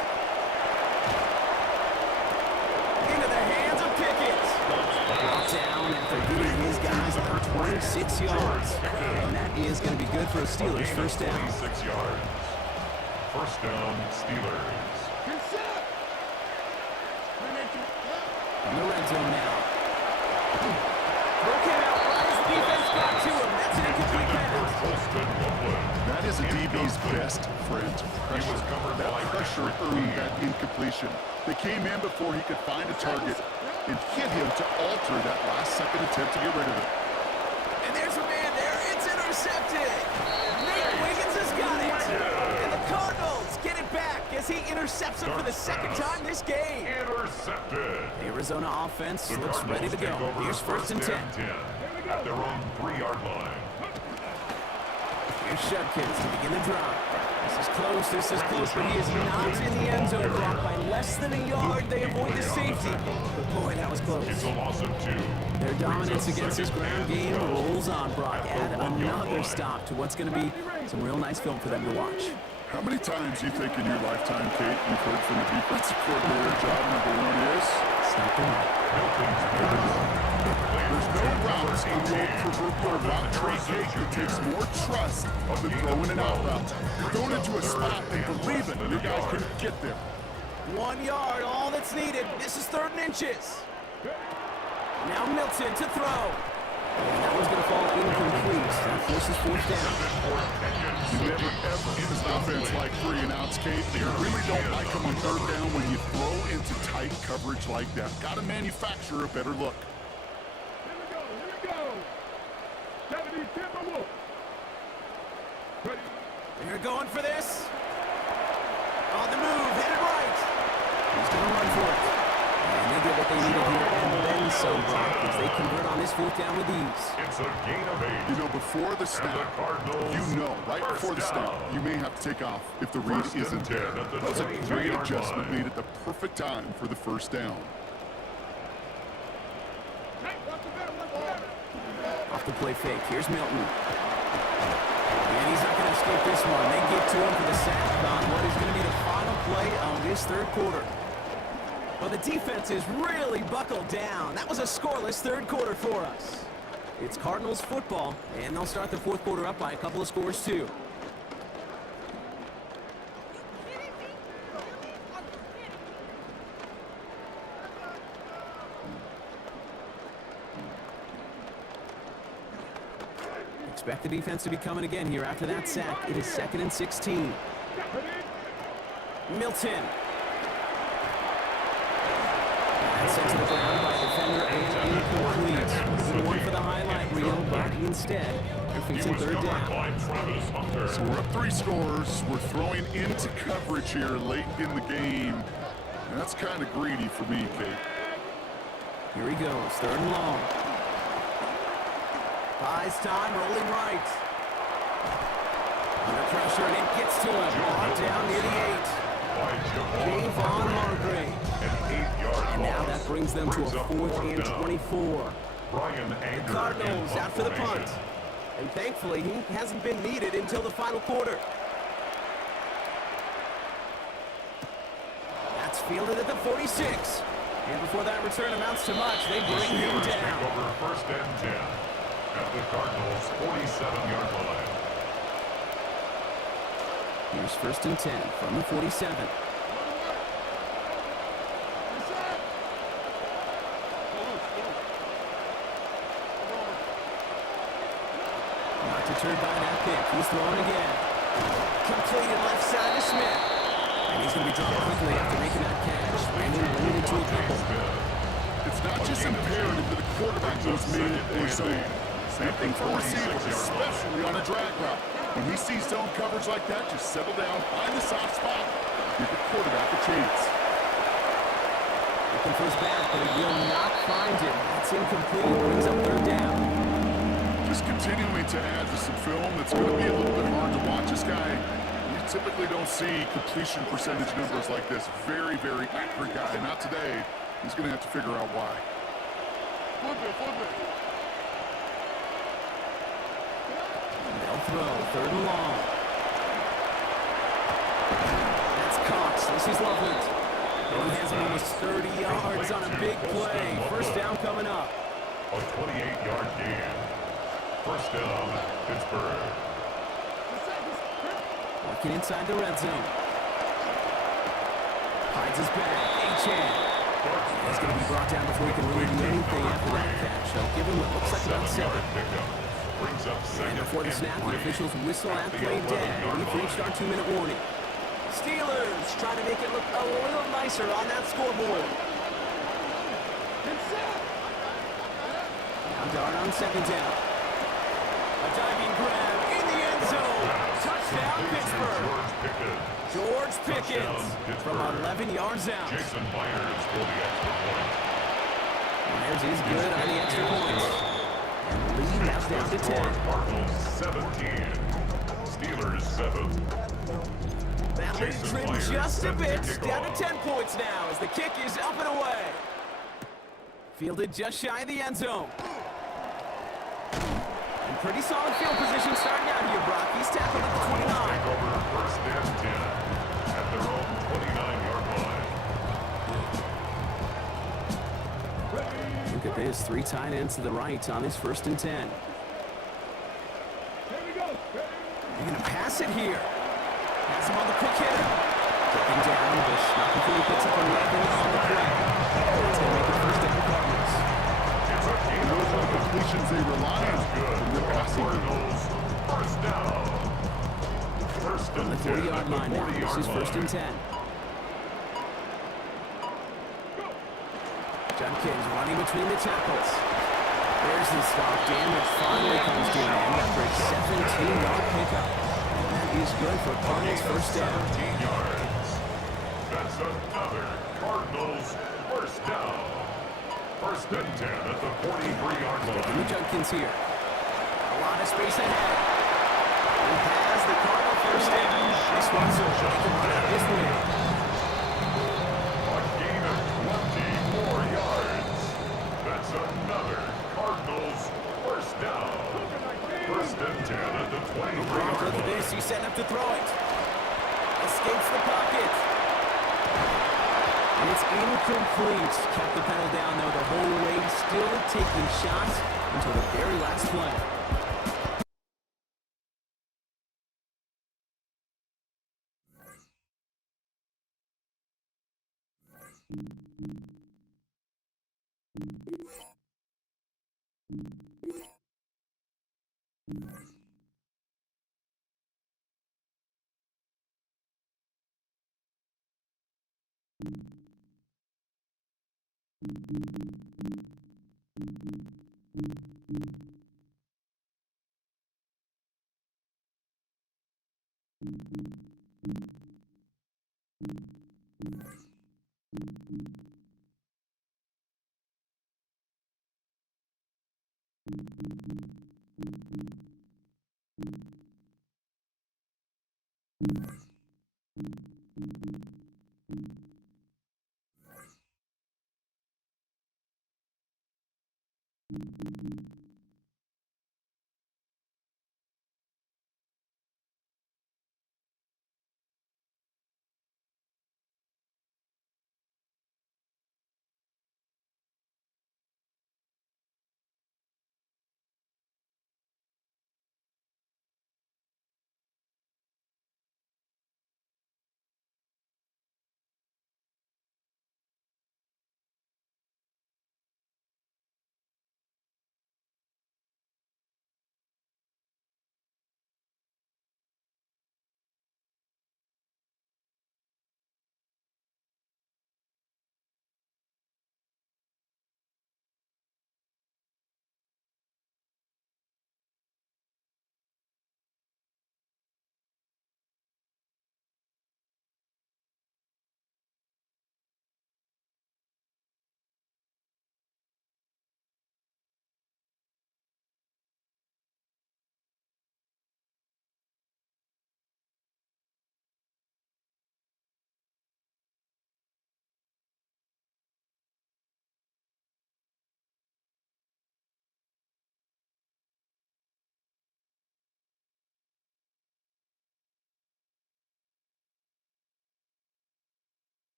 Into the hands of Pickett. Brought down after beating these guys about 26 yards. And that is going to be good for a Steelers 1st down. 26 yards. 1st down, Steelers. In the red zone now. Broken out right as the defense got to him. That's an incomplete pass. That is a DB's best friend. Pressure. That pressure earned that incompletion. They came in before he could find a target and hit him to alter that last-second attempt to get rid of it. And there's a man there. It's intercepted. Nate Wiggins has got it. And the Cardinals get it back as he intercepts it for the 2nd time this game. Intercepted. The Arizona offense looks ready to go. Here's 1st and 10. At their own 3-yard line. Here's Shudkins to begin the drive. This is close, but he is not in the end zone. Blocked by less than a yard. They avoid the safety. But boy, that was close. It's a loss of 2. Their dominance against this ground game rolls on, Brock. Add another stop to what's going to be some real nice film for them to watch. How many times do you think in your lifetime, Kate, you've heard from the defensive coordinator job number 1 is? Stop the run. There's no routes in the old proverbial route tree, Kate, that takes more trust than throwing an out route. You're going into a spot and believing your guys can get there. 1 yard, all that's needed. This is 3rd and inches. Now Milton to throw. And that one's going to fall incomplete. That forces 4th down. You never, ever in this offense like 3 and outs, Kate. You really don't like them on 3rd down when you throw into tight coverage like that. Got to manufacture a better look. Here we go. 70 Timberwolves. Ready. They're going for this. On the move, hit it right. He's going to run for it. And they get what they needed here, and then some, Brock, as they convert on this 4th down with ease. It's a gain of 8. You know, before the snap, right before the snap, you may have to take off if the read isn't there. That was a great adjustment made at the perfect time for the 1st down. Off the play fake, here's Milton. And he's not going to escape this one. They get to him for the sack on what is going to be the final play of this 3rd quarter. Well, the defense is really buckled down. That was a scoreless 3rd quarter for us. It's Cardinals football, and they'll start the 4th quarter up by a couple of scores, too. Expect the defense to be coming again here after that sack. It is 2nd and 16. Milton. That's sent to the ground by a defender and incomplete. Good one for the highlight reel, but instead, they're facing 3rd down. So we're up 3 scores. We're throwing into coverage here late in the game. And that's kind of greedy for me, Kate. Here he goes, 3rd and long. Buys time, rolling right. Under pressure, and it gets to him. Brought down near the 8. Javon Hargrave. And now that brings them to a 4th and 24. The Cardinals out for the punt. And thankfully, he hasn't been needed until the final quarter. That's fielded at the 46. And before that return amounts to much, they bring him down. Over 1st and 10 at the Cardinals' 47-yard line. Here's 1st and 10 from the 47. Not deterred by that pick. He's throwing again. Completed left side to Smith. And he's going to be dropped quickly after making that catch. And then lead into a couple. It's not just imperative that the quarterback goes man or zone. Same thing for receivers, especially on a drag route. When he sees zone coverage like that, just settle down, find the soft spot, give the quarterback a chance. Looking for his back, but he will not find him. That's incomplete. Brings up 3rd down. Just continuing to add to some film. It's going to be a little bit hard to watch this guy. You typically don't see completion percentage numbers like this. Very, very accurate guy. Not today. He's going to have to figure out why. They'll throw, 3rd and long. That's Cox. This is Loveland. And he has him almost 30 yards on a big play. 1st down coming up. A 28-yard gain. 1st down, Pittsburgh. Working inside the red zone. Hides his back. A-Chan. He's going to be brought down before he can really do anything after that catch. They'll give him what looks like about 7. And before the snap, the officials whistle at play dead. We've reached our 2-minute warning. Steelers trying to make it look a little nicer on that scoreboard. Now Dart on 2nd down. A diving grab in the end zone. Touchdown, Pittsburgh. George Pickens from 11 yards out. Jason Myers for the extra point. Myers is good on the extra point. And the lead now down to 10. Cardinals 17. Steelers 7. That lead Jason trimmed Myers just a set to bit. kick Down to off. 10 points now as the kick is up and away. Fielded just shy of the end zone. And pretty solid field position starting out here, Brock. He's tackled at the 29. Take over first and 10 at their own 29-yard line. Look at this. 3 tight ends to the right on his first and 10. Here we go. They're going to pass it here. Has him on the quick hitter. Taking down, but Schnuckenfeld picks up 11 on the play. That's going to make it first down Cardinals. It's a gain Those of are the completions they rely on good. from their passing game. Cardinals, first down. First On and the 10 40-yard at the line now. This 40-yard is first and line. 10. Judkins running between the tackles. There's the stop. Damage finally comes to an end after a 17-yard pickup. And that is good for Cardinals first down. 17 yards. That's another Cardinals first down. First and 10 at the 43-yard Give line. me Judkins here. A lot of space ahead. He has the Cardinal first down. This one's a run out this way. A gain of 24 yards. That's another Cardinals first down. First and 10 at the Brock, 23-yard look at line. this. He's setting up to throw it. Escapes the pocket. And it's incomplete. Kept the pedal down, though, the whole way. Still taking shots until the very last play.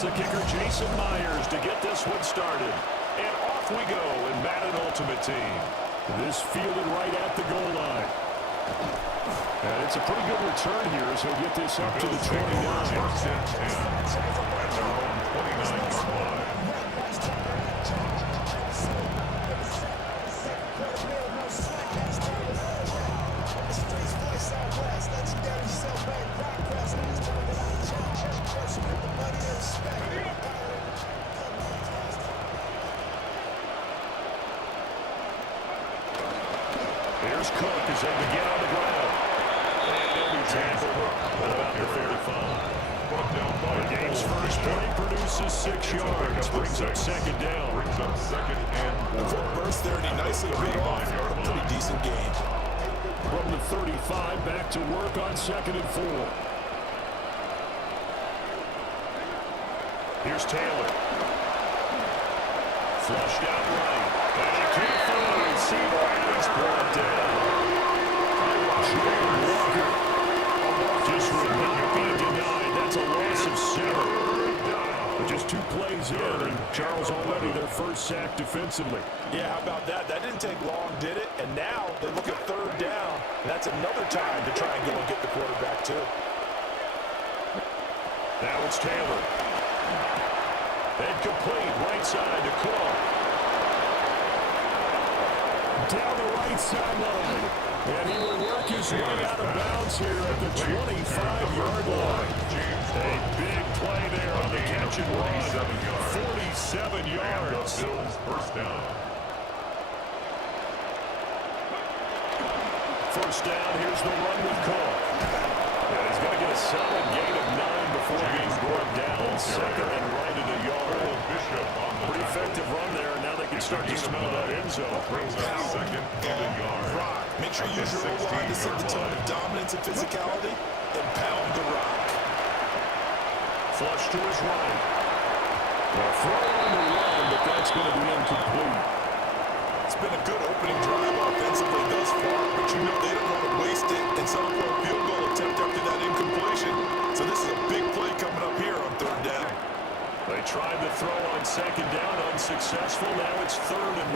Here's the kicker, Jason Myers, to get this one started. And off we go in Madden Ultimate Team. This fielded right at the goal line. And it's a pretty good return here as he'll get this up to the 29. First and 10 at their own 29-yard line. Here's Cook as they begin on the ground. And they'll be tackled at about the 35. The game's first play produces 6 yards. Brings up second down. Brings up second and Quick burst there, and he nicely bit off a pretty decent game. From the 35, back to work on 2nd and 4. Here's Taylor. Flushed out right. And he can't find the receiver. And he's brought down. Jordan Walker. Just would not be denied. That's a loss of 7. But just 2 plays in, and Charles already their first sack defensively. Yeah, how about that? That didn't take long, did it? And now they look at 3rd down. That's another time to try and go and get the quarterback, too. Now it's Taylor. And complete, right side to Cook. Down the right sideline. And he will work his way out of bounds here at the 25-yard line. A big play there on the catch and run. 47 yards. Bills first down. First down, here's the run with Cook. And he's going to get a solid gain of 9 before being brought down. 2nd and right at a yard. Pretty effective run there, and now they can start to smell that end zone. Brings up second and a yard. Rock. Make sure you use your O-line to set the tone of dominance and physicality, and pound the rock. Flush to his right. Well, throw on the run, but that's going to be incomplete. It's been a good opening drive offensively thus far, but you know they don't want to waste it and settle for a field goal attempt after that incompletion. So this is a big play coming up here on 3rd down. They tried to throw on 2nd down, unsuccessful. Now it's 3rd and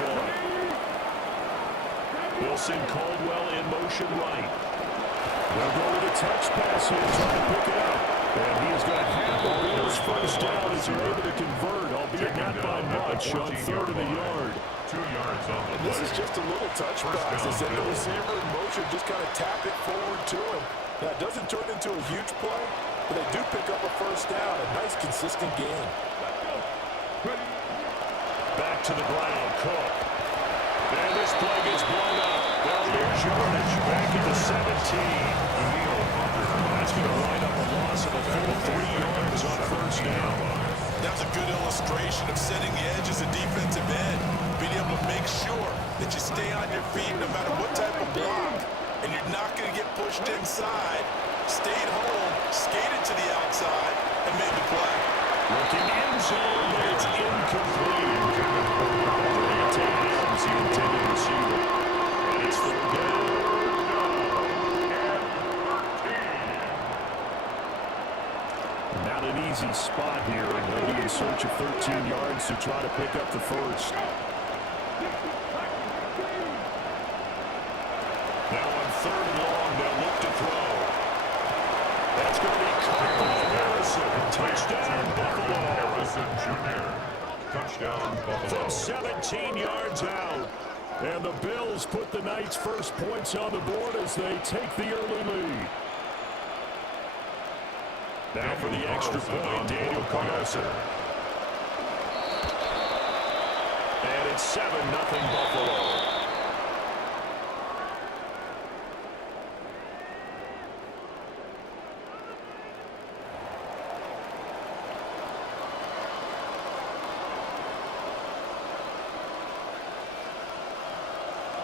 1. Wilson Caldwell in motion right. They'll go with a touch pass here, trying to pick it up. And he is going to have the Bills first down as they're able to convert, albeit not by much, on 3rd and a yard. 2 yards on the play. This is just a little touch pass. They send the receiver in motion, just kind of tap it forward to him. Now, it doesn't turn into a huge play, but they do pick up a first down. A nice, consistent gain. Back to the ground, Cook. And this play gets blown up. They'll lose yardage back at the 17. That's going to wind up a loss of a full 3 yards on 1st down. That was a good illustration of setting the edge as a defensive end, being able to make sure that you stay on your feet no matter what type of block, and you're not going to get pushed inside. Stayed home, skated to the outside, and made the play. Looking end zone, but it's incomplete. The intended receiver. And it's 3rd down. Not an easy spot here, and they'll be in search of 13 yards to try to pick up the first. Now on 3rd and long, they'll look to throw. That's going to be caught by Harrison. Touchdown, Buffalo. Harrison Jr. Touchdown, Buffalo. From 17 yards out. And the Bills put the Knights' first points on the board as they take the early lead. Now for the extra point, Daniel Carlson. And it's 7-0 Buffalo.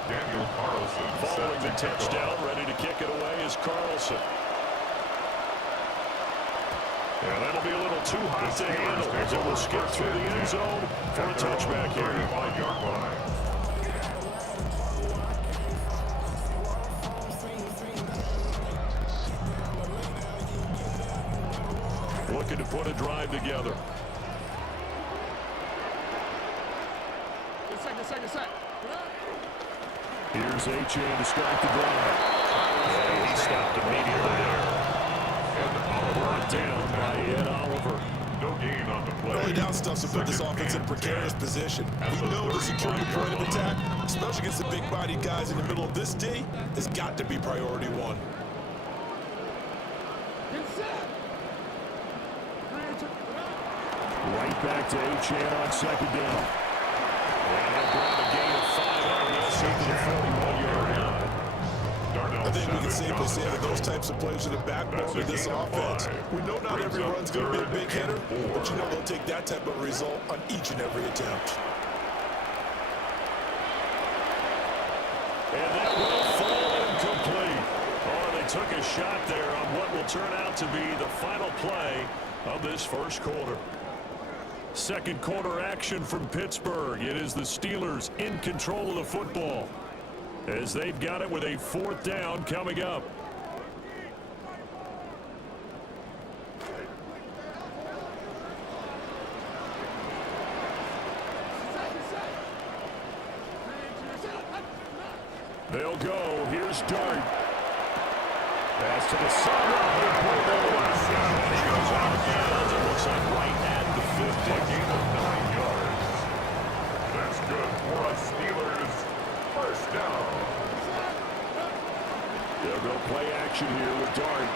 Daniel Carlson. Following the touchdown, ready to kick it away is Carlson. And that'll be a little too hot to handle as it will skip through the end zone for a touchback here. 35-yard line. Looking to put a drive together. Here's A-Chain to start the drive. And he stopped immediately there. Brought down by Ed Oliver. No gain on the play. Early down stuff's to put this offense in precarious position. We know the security point of attack, especially against the big-bodied guys in the middle of this D, has got to be priority one. Right back to A-Chain on second down. And they'll grab a gain of 5 on this into the 41-yard line. I think we can safely say that those types of plays are the backbone of this offense. We know not every run's going to be a big hitter, but you know they'll take that type of result on each and every attempt. And that will fall incomplete. Oh, they took a shot there on what will turn out to be the final play of this first quarter. Second quarter action from Pittsburgh. It is the Steelers in control of the football, as they've got it with a 4th down coming up. They'll go. Here's Dart. Pass to the sideline. He pulled that one. He goes out of bounds. It looks like right at the 50. A gain of 9 yards. That's good for us Steelers. First down. They'll go play action here with Dart.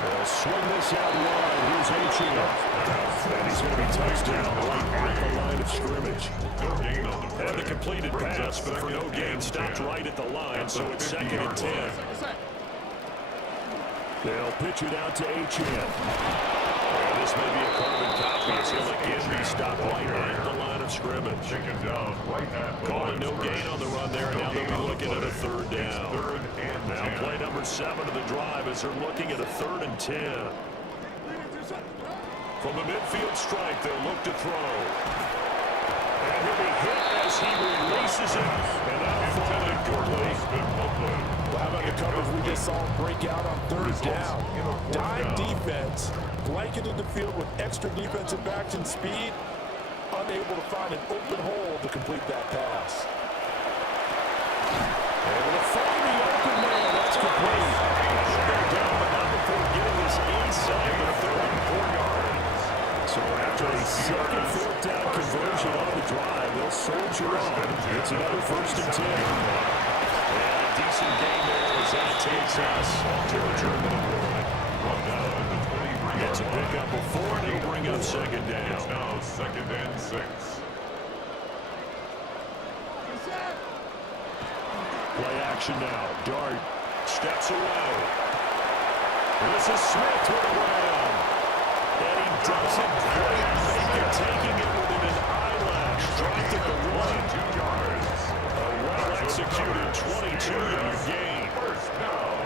They'll swing this out wide. Here's A-Chain. And he's going to be touchdown right at the line of scrimmage. No gain on the play. And the completed pass, but for no gain, stopped right at the line, so it's 2nd and 10. They'll pitch it out to A-Chain. And this may be a carbon copy as he'll again be stopped right at the line of scrimmage. Chicken down right at the Calling line no of gain on the run there, and now they'll be looking at a 3rd down. Third and Now 10. play number 7 of the drive as they're looking at a 3rd and 10. From the midfield strike, they'll look to throw. And he'll be hit as he releases it. And out front and complete. Well, how about the coverage we just saw break out on 3rd down? Dime defense, blanketed the field with extra defensive backs and speed, unable to find an open hole to complete that pass. Able to find the open man. That's complete. They're down, but not before getting this inside the 34 yards. So after a second 4th down conversion on the drive, they'll soldier on. It's another 1st and 10. And a decent game there as that takes us to a German. It's a pickup before, and it'll bring up 2nd down. It's now 2nd and 6. Play action now. Dart steps away. This is Smith with a round. And he doesn't quite make it, taking it within an eyelash. Dropped at the 1. 2 yards. A well-executed 22-yard gain. First down.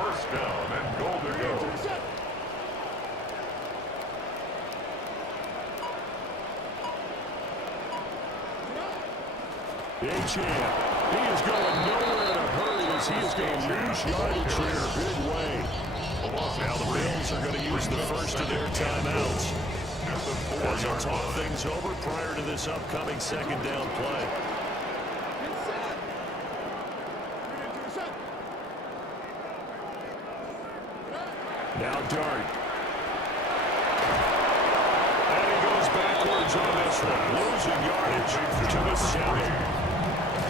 First down and goal to go. A-Chain. He is going nowhere in a hurry as he is going to lose yardage here. Big way. Now the Bills are going to use the first of their timeouts as they'll talk things over prior to this upcoming 2nd down play. Now Dart. And he goes backwards on this one, losing yardage to the 7.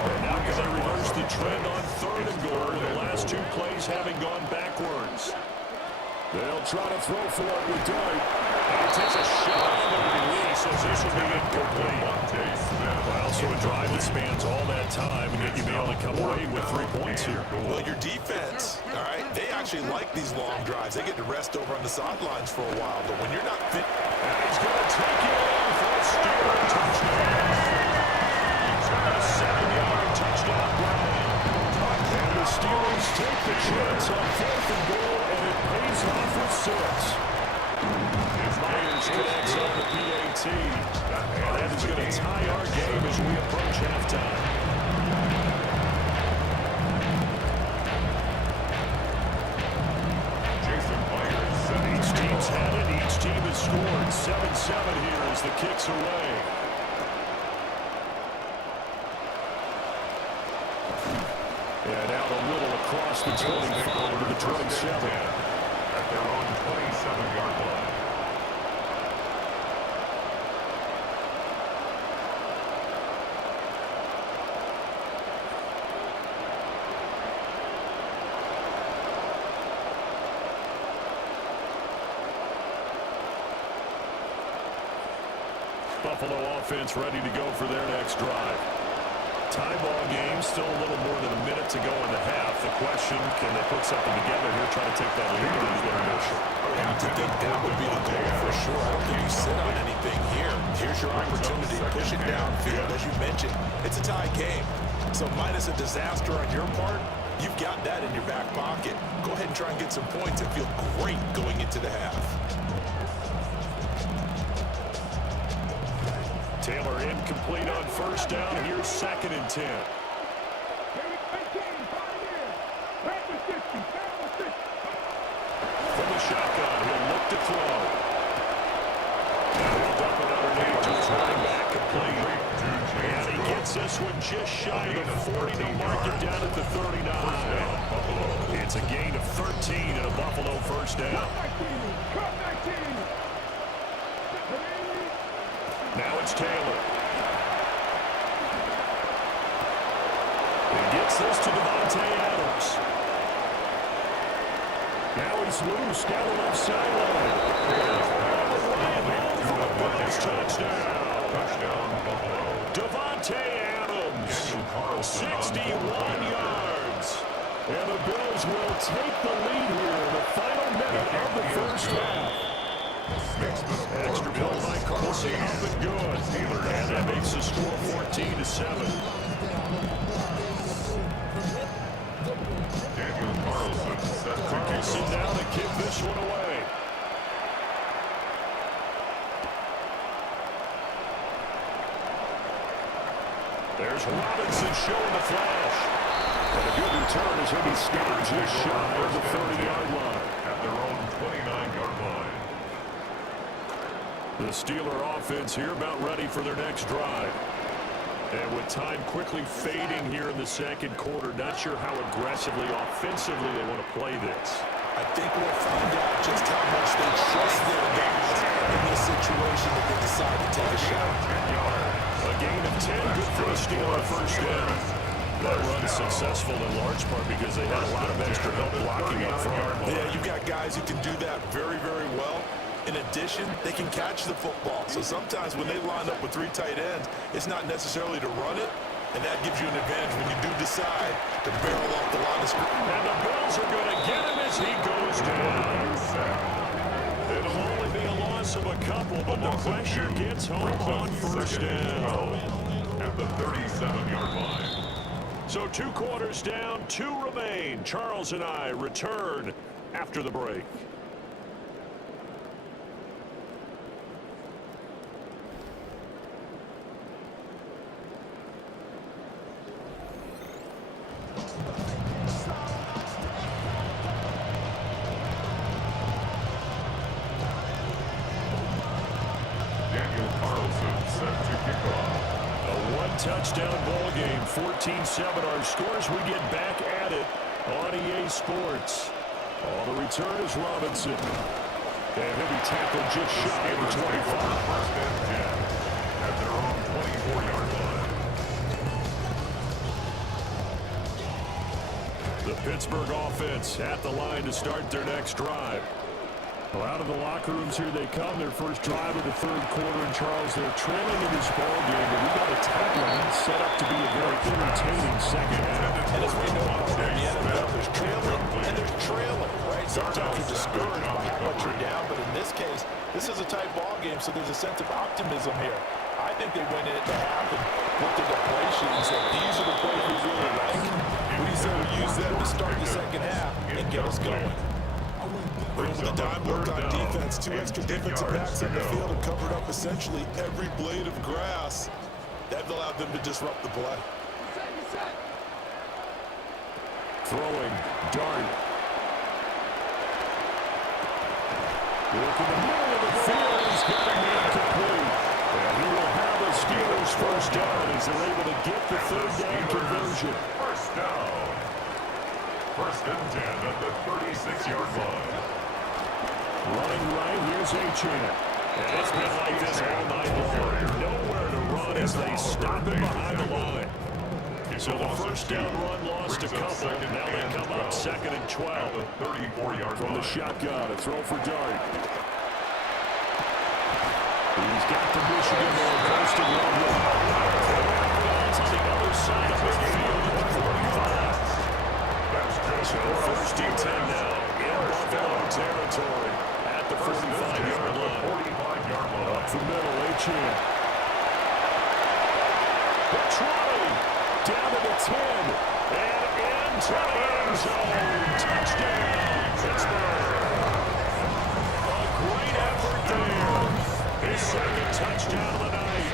And now can they reverse the trend on 3rd and goal, the last 2 plays having gone backwards. They'll try to throw for it with Dart. And he takes a shot on the release as this will be incomplete. Well, so a drive that spans all that time, and yet you may only come away with 3 points here. Well, your defense, all right, they actually like these long drives. They get to rest over on the sidelines for a while, but when you're not fit... And he's going to take it in for a Steeler touchdown. A 7-yard touchdown run. And the Steelers take the chance on 4th and goal, and it pays off with 6. Myers connects on the PAT. And that is going to tie our game as we approach halftime. Each team's had it. Each team has scored. 7-7 here as the kick's away. a little across the 24 to the 27. At their own 27-yard line. Buffalo offense ready to go for their next drive. Tie ball game, still a little more than a minute to go in the half. The question, can they put something together here, try to take that lead or is there motion? I think that would be the goal for sure. I don't think you sit on anything here. Here's your opportunity. Push it downfield. As you mentioned, it's a tie game. So minus a disaster on your part, you've got that in your back pocket. Go ahead and try and get some points and feel great going into the half. Taylor incomplete on first down. Here's 2nd and 10. From the shotgun, he'll look to throw. Now he'll dump it underneath, just running back complete. And he gets this one just shy of the 40 to mark it down at the 39. It's a gain of 13 and a Buffalo first down. Now it's Taylor. He gets this to Davante Adams. Now he's loose down the left sideline. For the Bills touchdown. Davante Adams, 61 yards. And the Bills will take the lead here in the final minute of the first half. Extra point by Carlson up and good. And that makes the score 14-7. Daniel Carlson set to Carlson down to kick this one away. There's Robinson showing the flash. And a good return as he'll be stopped just shy of the 30-yard line. at their own 29-yard line. The Steeler offense here about ready for their next drive. And with time quickly fading here in the second quarter, not sure how aggressively, offensively they want to play this. I think we'll find out just how much they trust their guys in this situation if they decide to take a shot. A gain of 10, good for the Steeler first down. That run successful in large part because they had a lot of extra help blocking up front. Yeah, you got guys who can do that very, very well. In addition, they can catch the football. So sometimes when they line up with 3 tight ends, it's not necessarily to run it, and that gives you an advantage when you do decide to barrel off the line of scrimmage. And the Bills are going to get him as he goes down. It'll only be a loss of a couple, but the pressure gets home on first down. At the 37-yard line. So 2 quarters down, 2 remain. Charles and I return after the break. Daniel Carlson set to kick off. A 1-touchdown ball game, 14-7 our scores. We get back at it on EA Sports. The return is Robinson. And he'll be tackled just shy of the 25. First and 10 at their own 24-yard line. The Pittsburgh offense at the line to start their next drive. Well, out of the locker rooms here they come. Their first drive of the third quarter. And Charles, they're trailing in this ball game, but we've got a tight one set up to be a very entertaining second half. And as we know out there in the NFL, there's trailing and there's trailing, right? Sometimes you're discouraged by how much you're down, but in this case, this is a tight ball game, so there's a sense of optimism here. I think they went in at the half and looked at the play sheet and said, these are the plays we really like. We said we use them to start the second half and get us going. With the dime work on defense, 2 extra defensive backs on the field and covered up essentially every blade of grass. That allowed them to disrupt the play. Throwing, dart. Look in the middle of the field, he's got a man complete. And he will have the Steelers first down as they're able to get the third down conversion. First down. First and 10 at the 36-yard line. Running right, here's Achane. And it's been like this all night long. Nowhere to run as they stop him behind the line. So the first down run lost a couple. Now they come up 2nd and 12. The 34-yard From the shotgun, a throw for Dart. He's got the Michigan ball close to the on the other side of the field at the 45. So first and 10 now in Buffalo territory at the 45-yard line. Up the middle, Achane. It's running down to the 10 and into the end zone. Touchdown, Pittsburgh. A great effort there. His second touchdown of the night.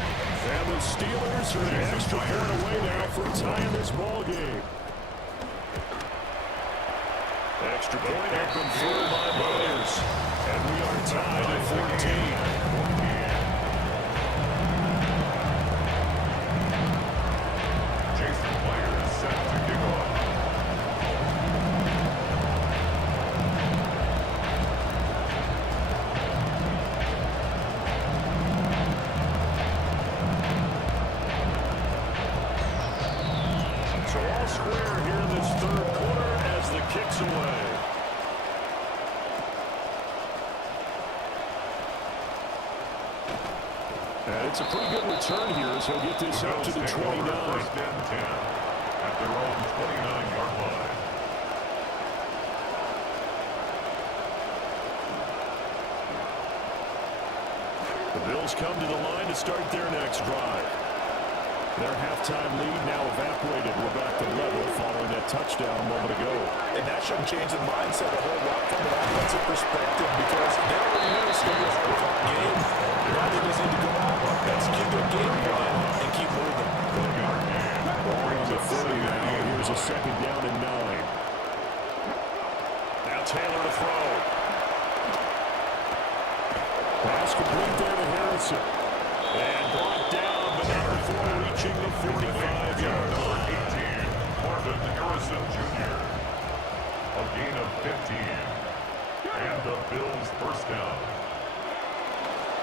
And the Steelers are an extra point away now from tying this ball game. Extra point up and through by Myers. And we are tied at 14. Jason Myers set to kick off. So all square here in this third quarter as the kick's away. And it's a pretty good return here as he'll get this out to the 29. First and 10 at their own 29-yard line. The Bills come to the line to start their next drive. Their halftime lead now evaporated. We're back to level following that touchdown a moment ago. And that shouldn't change the mindset a whole lot from an offensive perspective because they already know it's going to be a hard-fought game. Now they just need to go out, execute their game plan, and keep moving. On the 30 now. Here's a second down and 9. Now Taylor to throw. Pass complete there to Harrison. And brought down, but number 4 reaching the 45-yard line. 18, Marvin Harrison Jr. A gain of 15. And the Bills first down.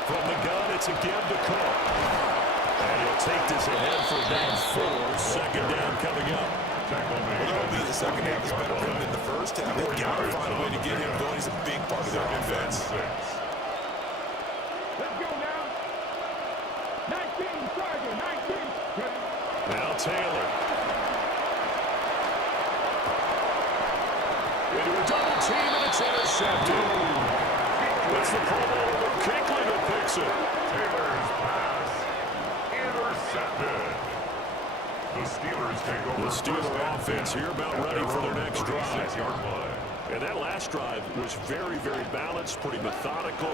From the gun, it's again to Cook. And he'll take this ahead for down 4. Second down coming up. Well, that'll be the second half is better for him than the first half. They've got to find a way to get him going. He's a big part of their offense. Let's go now. 19, Sergeant, 19. Now Taylor. Into a double team, and it's intercepted. That's the Pro Bowler Kinkley that picks it. Taylor's pass intercepted. The Steelers take over. The Steeler offense here about ready for their next drive. 36-yard line. And that last drive was very, very balanced, pretty methodical.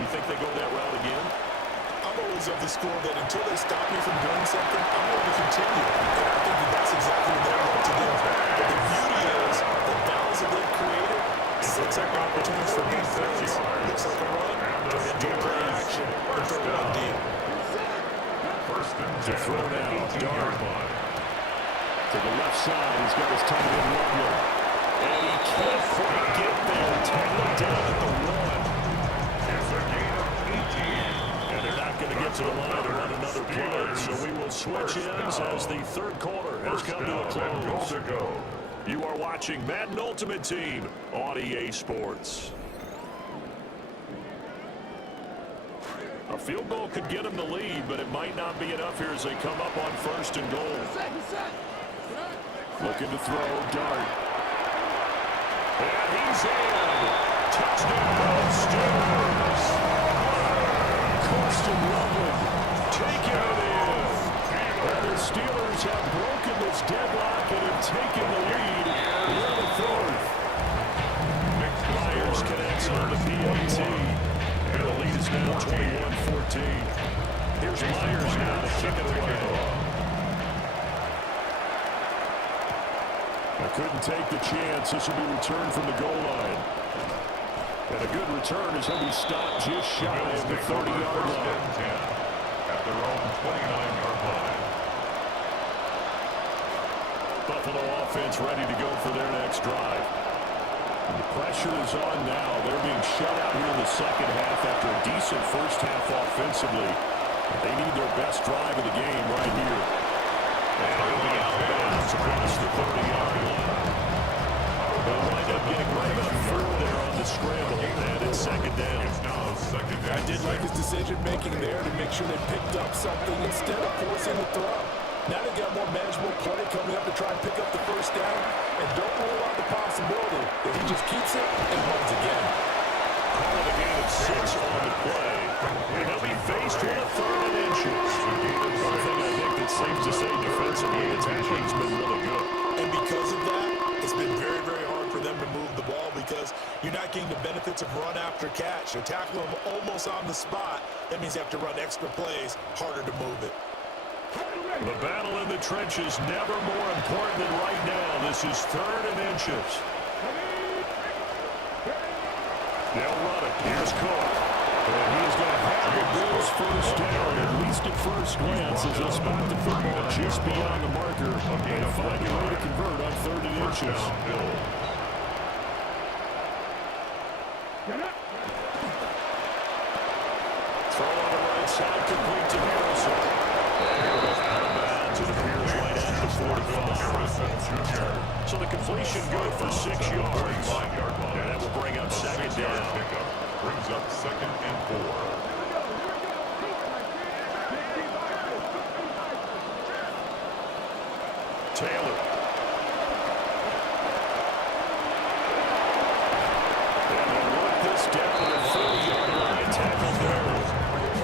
You think they go that route again? I'm always of the school that until they stop me from doing something, I'm going to continue. And I think that that's exactly what they want to do. But the beauty is the balance that they've created sets up opportunities for big plays. Looks like a run, turn into a play action, or third down deal. First and 10 To throw now, 18-yard Dart. line. To the left side, he's got his tight end Ludwig. And he can't quite get there. Taylor down at the 1. It's a gain of 18. And they're not going to get to the line to run another play. So we will switch ends as the third quarter has come to a close. You are watching Madden Ultimate Team on EA Sports. A field goal could get them the lead, but it might not be enough here as they come up on first and goal. Looking to throw, Dart. And he's in. Touchdown, Steelers. Carson Loveland taking it in. And the Steelers have broken this deadlock and have taken the lead in the fourth. Myers connects on the PAT. And the lead is now 21-14. Here's Myers now to kick it away. I couldn't take the chance. This will be returned from the goal line. And a good return as he'll be stopped just shy of the 30-yard line. At their own 29-yard line. Buffalo offense ready to go for their next drive. And the pressure is on now. They're being shut out here in the second half after a decent first half offensively. They need their best drive of the game right here. And he'll be out of bounds across the 30-yard line. They'll wind up getting right up through there on the scramble, and it's second down. I did like his decision-making there to make sure they picked up something instead of forcing the throw. Now they got more manageable play coming up to try and pick up the first down, and don't rule out the possibility that he just keeps it and runs again. Call it a gain of 6 on the play, and he'll be faced with a 3rd and inches. One thing I think that's safe to say defensively, attacking has been really good. And because of that, it's been very, very hard for them to move the ball because you're not getting the benefits of run after catch. You're tackling them almost on the spot. That means you have to run extra plays, harder to move it. The battle in the trenches never more important than right now. This is 3rd and inches. They'll run it. Here's Cook. And he's going to have the Bills first down, at least at first glance, as they'll spot the football just beyond the marker and find a way to convert on 3rd and inches. Throw on the right side, complete to Harrison. It appears right at the 45. So the completion good for 6 yards. And that will bring up second down. Brings up 2nd and 4. Taylor. And they'll work this down to the 30-yard line. Tackled there.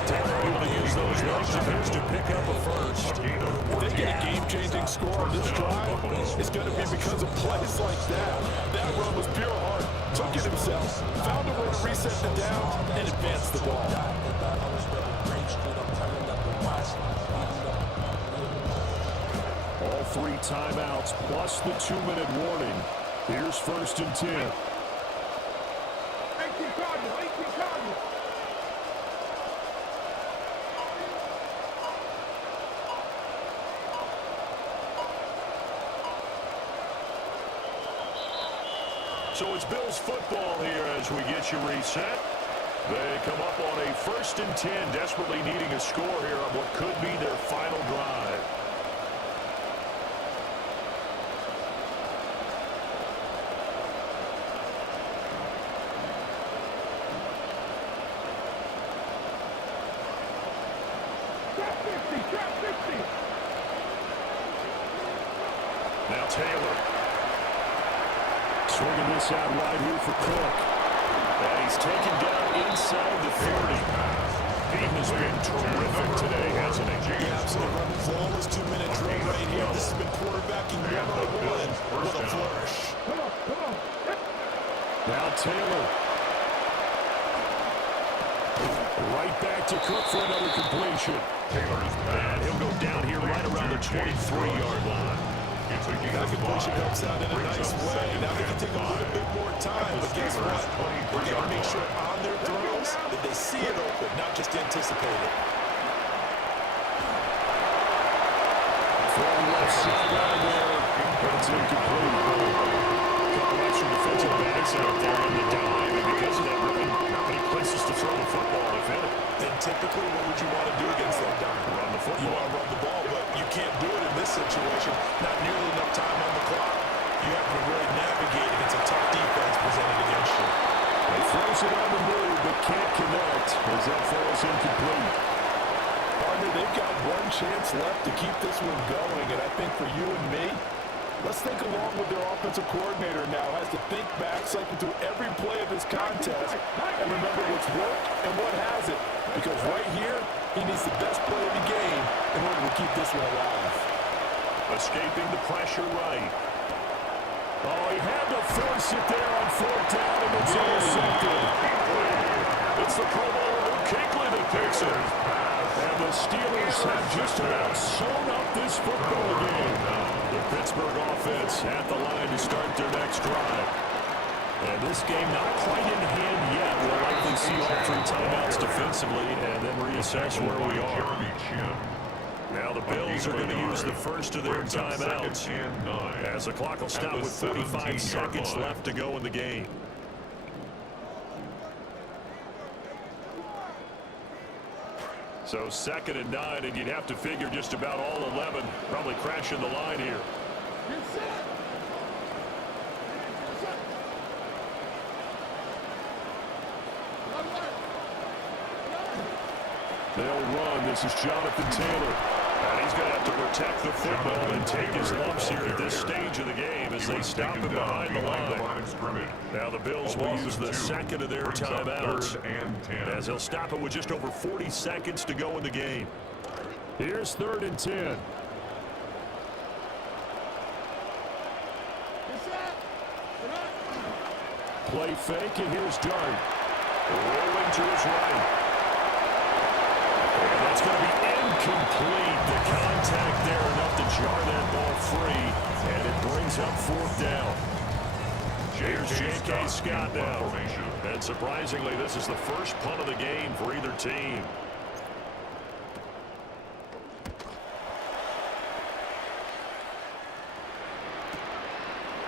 Taylor able to use those legs of his to pick up a first. If they get a game-changing score on this drive, it's going to be because of plays like that. That run was pure heart. Took it himself, found a way to reset the down, and advance the ball. All 3 timeouts plus the 2-minute warning. Here's 1st and 10. 18 Cardinals, 18 Cardinals. So it's Bills football here as we get you reset. They come up on a 1st and 10, desperately needing a score here on what could be their final drive. Trap 50. Now Taylor. Swinging this out wide here for Cook. And he's taken down inside the 30. Peyton has been terrific today, hasn't he? Yeah, absolutely. Running flawless 2-minute drill right here. This has been quarterbacking 101 with a flourish. Come on. Now Taylor. Right back to Cook for another completion. And he'll go down here right around the 23-yard line. That completion comes out in a nice way. Now they can take a little bit more time, but guess what? They're going to make sure on their throws that they see it open, not just anticipate it. Throw left side down there. It's incomplete. Couple extra defensive backs out there in the dime, and because of that, really not many places to throw the football, if any. And typically, what would you want to do against that dime? Run the football. You want to run the ball, but you can't do it in this situation. Not nearly enough time on the clock. You have to really navigate against a tough defense presented against you. He throws it on the move, but can't connect as that falls incomplete. Partner, they've got one chance left to keep this one going, and I think for you and me, let's think along with their offensive coordinator now. Has to think back, cycle through every play of this contest, and remember what's worked and what hasn't. Because right here, he needs the best play of the game in order to keep this one alive. Escaping the pressure right. Oh, he had to force it there on 4th down, and it's intercepted. It's the Pro Bowler Luke Kuechly that picks it. And the Steelers have just about sewn up this football game. The Pittsburgh offense at the line to start their next drive. And this game not quite in hand yet. We'll likely see all 3 timeouts defensively and then reassess where we are. Now the Bills are going to use the first of their timeouts, as the clock will stop with 45 seconds left to go in the game. So 2nd and 9, and you'd have to figure just about all 11 probably crashing the line here. They'll run. This is Jonathan Taylor. And he's going to have to protect the football and take his lumps here at this stage of the game as they stop him behind the line. Now the Bills will use the second of their timeouts, as they'll stop it with just over 40 seconds to go in the game. Here's 3rd and 10. Play fake, and here's Dart. Rolling to his right. And that's going to be incomplete. The contact there enough to jar that ball free, and it brings up 4th down. Here's J.K. Scott now. And surprisingly, this is the first punt of the game for either team.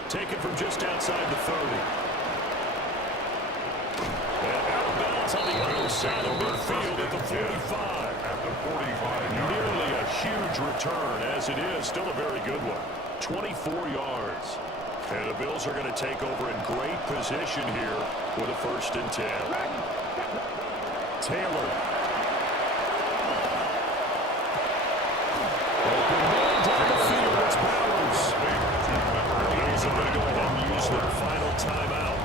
Taken from just outside the 30. And out of bounds on the other side of midfield at the 45. Nearly a huge return, as it is still a very good one. 24 yards. And the Bills are going to take over in great position here with a 1st and 10. Taylor. Open man down the field. It's Bowers. The Bills are going to go ahead and use their final timeout,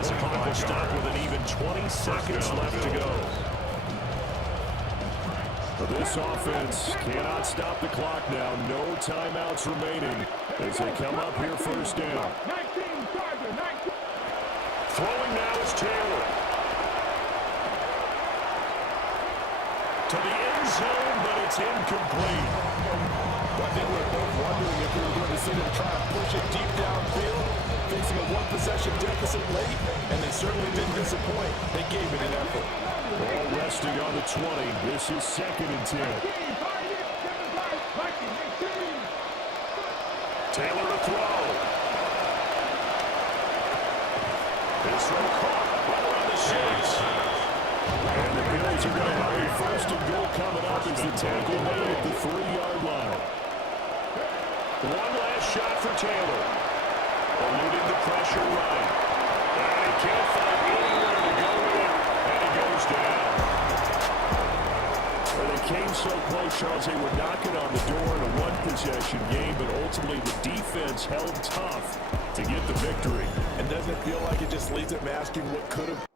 as the clock will stop with an even 20 seconds left to go. This offense cannot stop the clock now. No timeouts remaining as they come up here 1st down. Throwing now is Taylor. To the end zone, but it's incomplete. I think we're both wondering if we were going to see them try to push it deep downfield, facing a one-possession deficit late, and they certainly didn't disappoint. They gave it an effort. Ball resting on the 20. This is 2nd and 10. Taylor to throw. His throw caught right around the 6. And the Bills are going to have a 1st and goal coming up as the tackle made at the 3-yard line. One last shot for Taylor. Eluding the pressure right. And he can't find anywhere to go with it. And he goes down. Well, they came so close, Charles, they were knocking on the door in a one-possession game, but ultimately the defense held tough to get the victory. And doesn't it feel like it just leaves them asking what could have?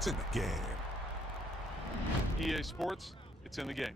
It's in the game. EA Sports, it's in the game.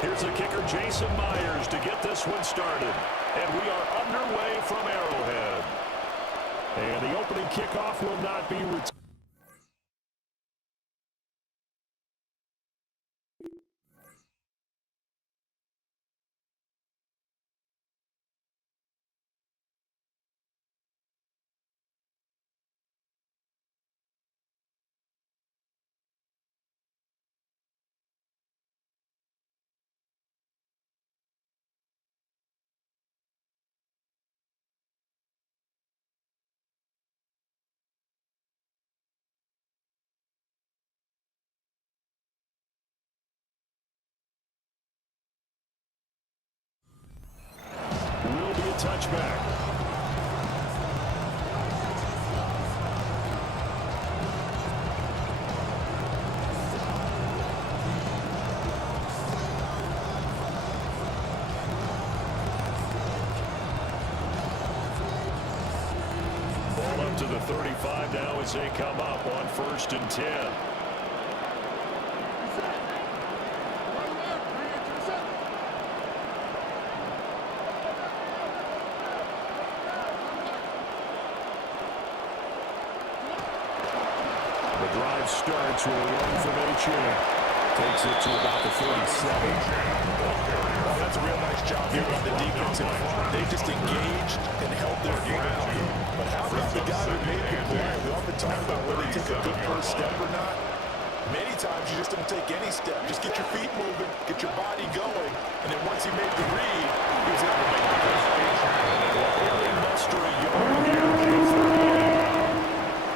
Here's the kicker, Jason Myers, to get this one started. And we are underway from Arrowhead. kickoff will not be returned. Will be a touchback. Ball up to the 35 now as they come up on 1st and 10. Starts with a run from H.A. Takes it to about the 47. Well, that's a real nice job here by the defense in front. They just engaged and held their ground. But how about the guy who made the play? We often talk about whether they take a good first step or not. Many times you just don't take any step. Just get your feet moving, get your body going, and then once he made the read, he was able to make the first stage. Barely muster a yard here.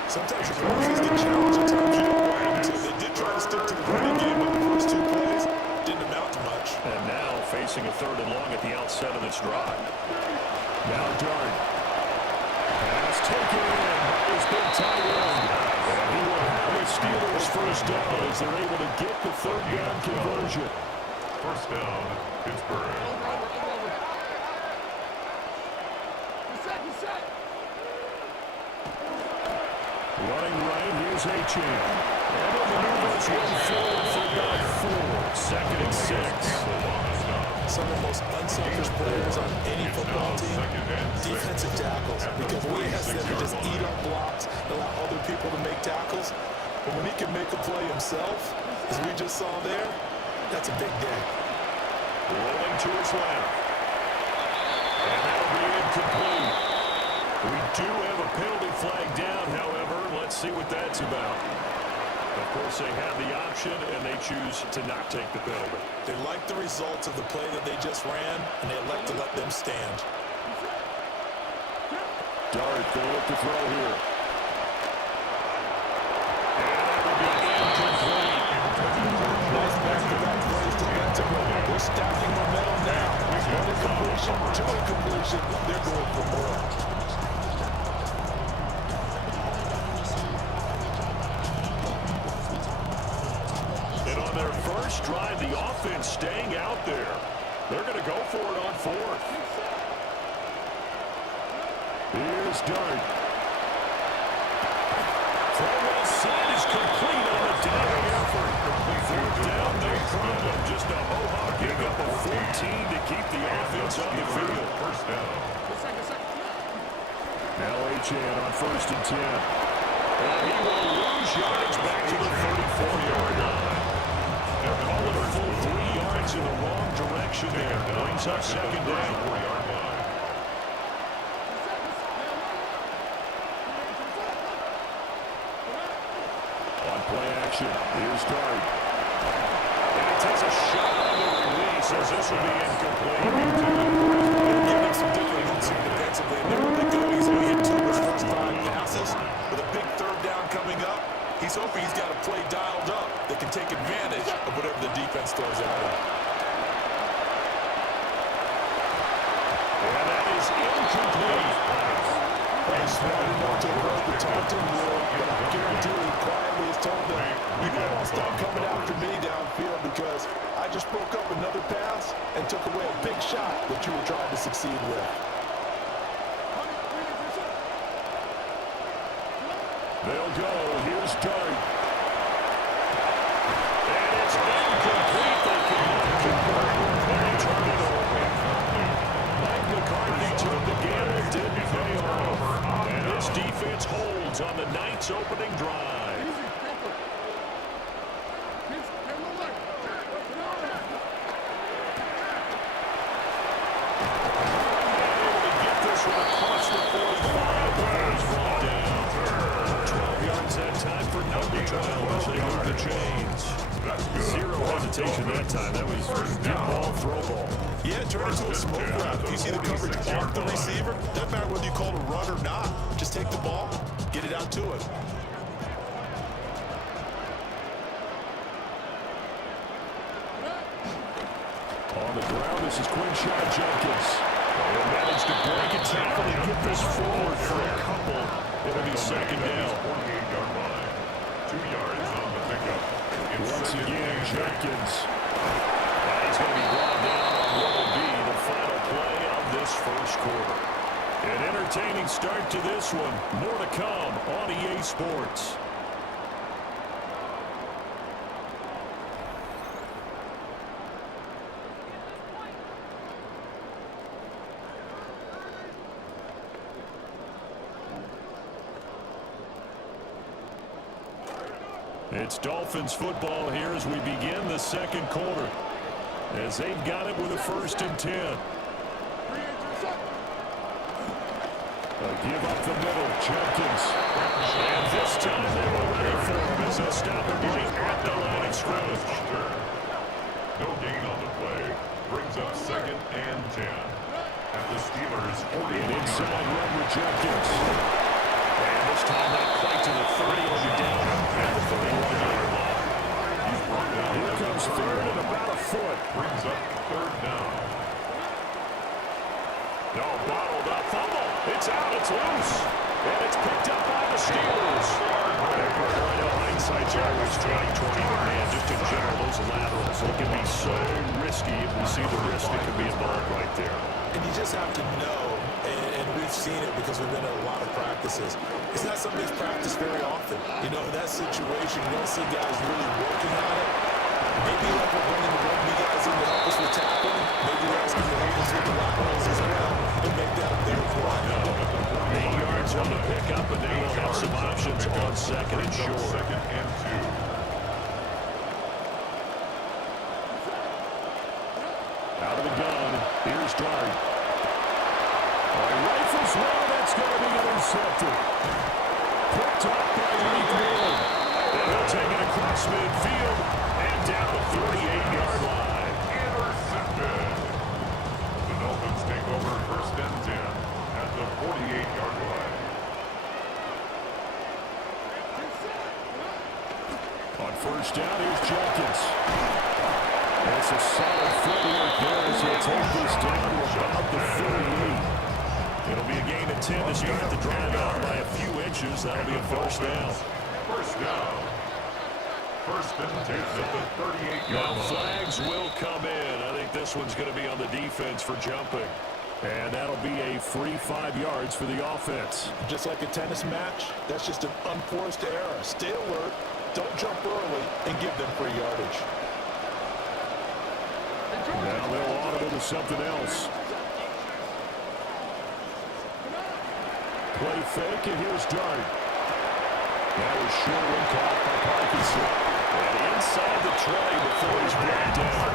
Sometimes your forces get challenged, at times you don't want them to. They did try to stick to the running game on the first 2 plays. Didn't amount to much. And now facing a 3rd and long at the outset of this drive. Now Dart. Pass taken in by his big tight end. And he will have the Steelers first down as they're able to get the 3rd down conversion. First down, Pittsburgh. Running right, here's H.A. And the maneuvers one forward for about 4. 2nd and 6. Some of the most unselfish players on any football team, defensive tackles, because we ask them to just eat up blocks, allow other people to make tackles. But when he can make a play himself, as we just saw there, that's a big day. Rolling to his left. And that'll be incomplete. We do have a penalty flag down, however. Let's see what that's about. Of course, they have the option, and they choose to not take the penalty. They like the results of the play that they just ran, and they elect to let them stand. Dart going to look to throw here. And that'll be incomplete. Nice back-to-back plays defensively. They're stacking momentum now. One incompletion, 2 incompletion. They're going for more. Their first drive, the offense staying out there. They're going to go for it on 4th. Here's Dart. Throw inside is complete on a diving effort. 4th down, no problem. Just a Mohawk getting up a 14 to keep the offense on the field. First down. Now H.A. on 1st and 10. And he will lose yards back to the 34-yard line. They're calling a full 3 yards in the wrong direction there. Brings up 2nd down. 4-yard line. On play action, here's Dart. And he takes a shot on the release as this will be incomplete. They're giving him some different looks defensively, and they're really good. He's only hit 2 of his first 5 passes. With a big 3rd down coming up, he's hoping he's got a play dialed up that can take advantage of whatever the defense throws at him. And that is incomplete. He's smart enough to run the taunting rule, but I guarantee he quietly has told them, you gotta stop coming after me downfield because I just broke up another pass and took away a big shot that you were trying to succeed with. They'll go. Here's Dart. And it's incomplete. They cannot convert. And they turn it over. Mike McCarthy took the gamble, didn't pay off. And this defense holds yards on the Knights' opening drive. Get this one across the 45. Ball down. 12 yards that time for number 12 as they move the chains. Zero hesitation that time. That was deep ball, throw ball. Yeah, turn into a smoke route. If you see the coverage off the receiver, doesn't matter whether you call it a run or not. Just take the ball, get it out to him. On the ground, this is Quinshon Judkins. And managed to break a tackle and get this forward for a couple. It'll be second down. 48-yard line. 2 yards on the pickup. Once again, Judkins. And he's going to be brought down on what will be the final play of this first quarter. An entertaining start to this one. More to come on EA Sports. It's Dolphins football here as we begin the second quarter. As they've got it with a 1st and 10. A give up the middle, Judkins. And this time they were ready for him as they stop him right at the line of scrimmage. No gain on the play. Brings up 2nd and 10. At the Steelers' 40. An inside run with Judkins. And this time not quite to the 30, will be down at the 31-yard line. Here comes 3rd and about a foot. Brings up 3rd down. No, bottled up fumble. It's out, it's loose. And it's picked up by the Steelers. I know hindsight always 20-20, man, just in general, those laterals, they can be so risky if we see the risk that could be involved right there. And you just have to know, and we've seen it because we've been at a lot of practices. It's not something that's practiced very often. You know, in that situation, you don't see guys really working on it. Maybe like we're bringing the rugby guys in to help us with tackling. Maybe we're asking to help us with the laterals as well and make that a bigger play. 8 yards on the pickup, and they will have some options on 2nd and short. 2nd and 2. Out of the gun, here's Dart. Rifles one, that's going to be intercepted. Picked up by Lee Wheeler. And he'll take it across midfield and down the 38-yard line. Intercepted. The Dolphins take over 1st and 10 at the 48-yard line. On 1st down, here's Judkins. That's a solid footwork there as he'll take this down to about the 38. It'll be a gain of 10 to start the drive out by a few inches. That'll be a 1st down. 1st down. 1st and 10 at the 38-yard line. Flags will come in. I think this one's going to be on the defense for jumping. And that'll be a free 5 yards for the offense. Just like a tennis match, that's just an unforced error. Stay alert, don't jump early, and give them free yardage. Now they'll audible to something else. Play fake, and here's Dart. That was short and caught by Parkinson. And inside the 20 before he's brought down.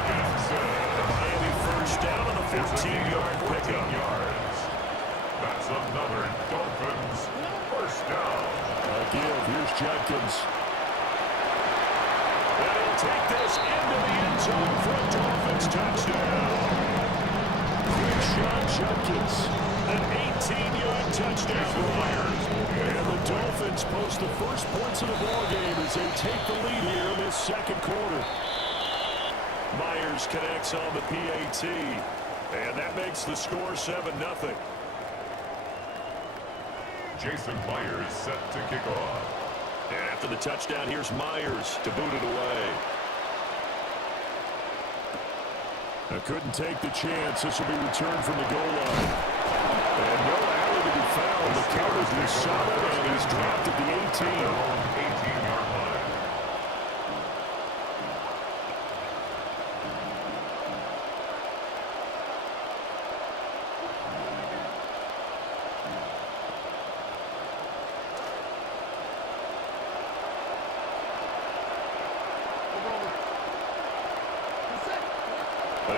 Miami 1st down on the 15-yard pickup. That's another Dolphins 1st down. A give, here's Judkins. And he'll take this into the end zone for a Dolphins touchdown. Quinshon Judkins, an 18-yard touchdown run. And the Dolphins post the first points of the ballgame as they take the lead here in this second quarter. Myers connects on the PAT, and that makes the score 7-0. Jason Myers set to kick off. And after the touchdown, here's Myers to boot it away. I couldn't take the chance. This will be returned from the goal line. And no alley to be found. The coverage was solid, and he's dropped at the 18. 18-yard line.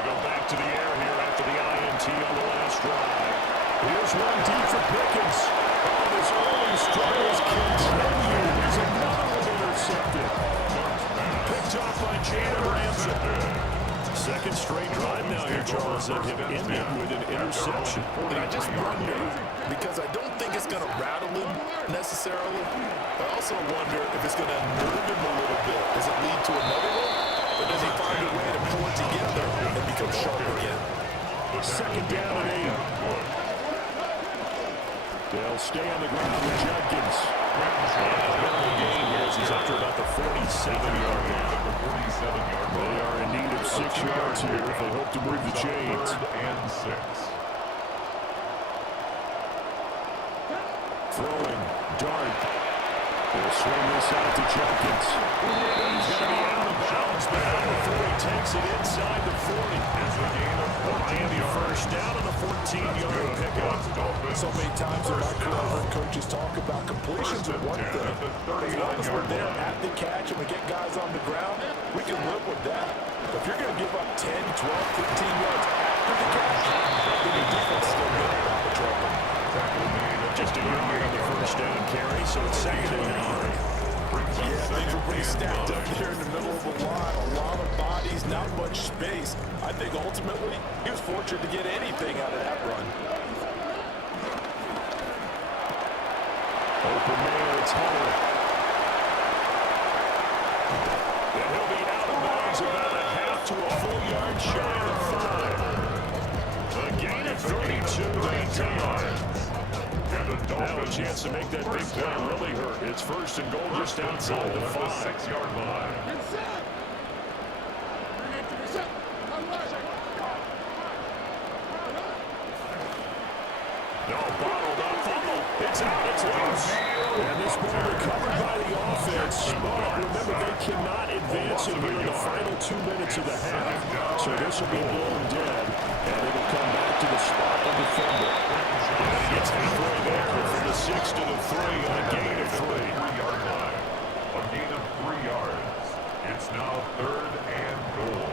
They go back to the air here after the INT on the last drive. Here's one deep for Pickens. Oh, his early struggles continue. There's another one intercepted. Picked off by Jalen Ramsey. Second straight drive now here, Charles, that have ended with an interception. And I just wonder, because I don't think it's going to rattle him necessarily, I also wonder if it's going to unnerve him a little bit. Does it lead to another one? Or does he find a way to pull it together and become sharp again? Second down and 8. They'll stay on the ground with Jenkins. And game here as he's up to about the 47-yard line. They are in need of 6 yards here if they hope to move the chains. And 6. Throwing, dart. They'll swing this out to Jenkins. He's going to be out of bounds, but not before he takes it inside the 40. It's a gain of Miami first down on the 14-yard pickup. So many times in my career, I've heard coaches talk about completions are one thing. As long as we're there at the catch and we get guys on the ground, we can live with that. But if you're going to give up 10, 12, 15 yards after the catch, then your defense is going to get out of trouble. Just a yard on the first down carry, so it's second and 9. Yeah, things were pretty stacked up there in the middle of the line. A lot of bodies, not much space. I think ultimately he was fortunate to get anything out of that run. Open man, it's Hunter. And he'll be out of bounds about a half to a full yard shy of 5. A gain of 32 yards. Now a chance to make that big play really hurt. It's first and goal just outside the 6-yard line. No, bottled up, fumble. It's out, it's loose. And this ball recovered by the offense. Smart. Remember, they cannot advance it here in the final 2 minutes of the half. So this will be blown dead, and it'll come back to the spot of the fumble. And he gets halfway there from the 6 to the 3 on a gain of 3. 3-yard line. A gain of 3 yards. It's now 3rd and goal.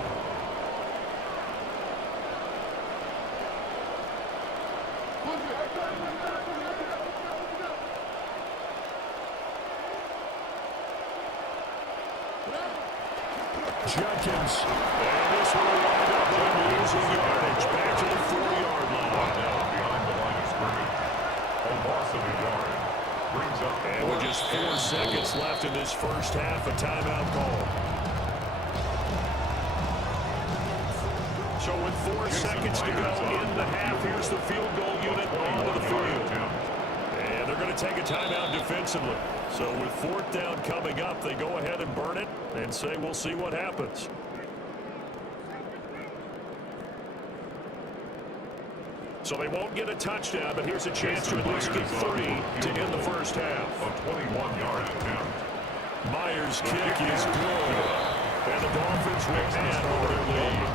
Jenkins. And this will wind up with losing yardage back to the 4-yard line. Now behind the line of scrimmage. A loss of a yard. Brings up. And with just 4 seconds left in this first half, a timeout call. So with 4 seconds to go in the half, here's the field goal unit onto the field. And they're going to take a timeout defensively. So with 4th down coming up, they go ahead and burn it and say we'll see what happens. So they won't get a touchdown, but here's a chance to at least get 3 to end the first half. A 21-yard attempt. Myers' kick is good. And the Dolphins will add on their lead.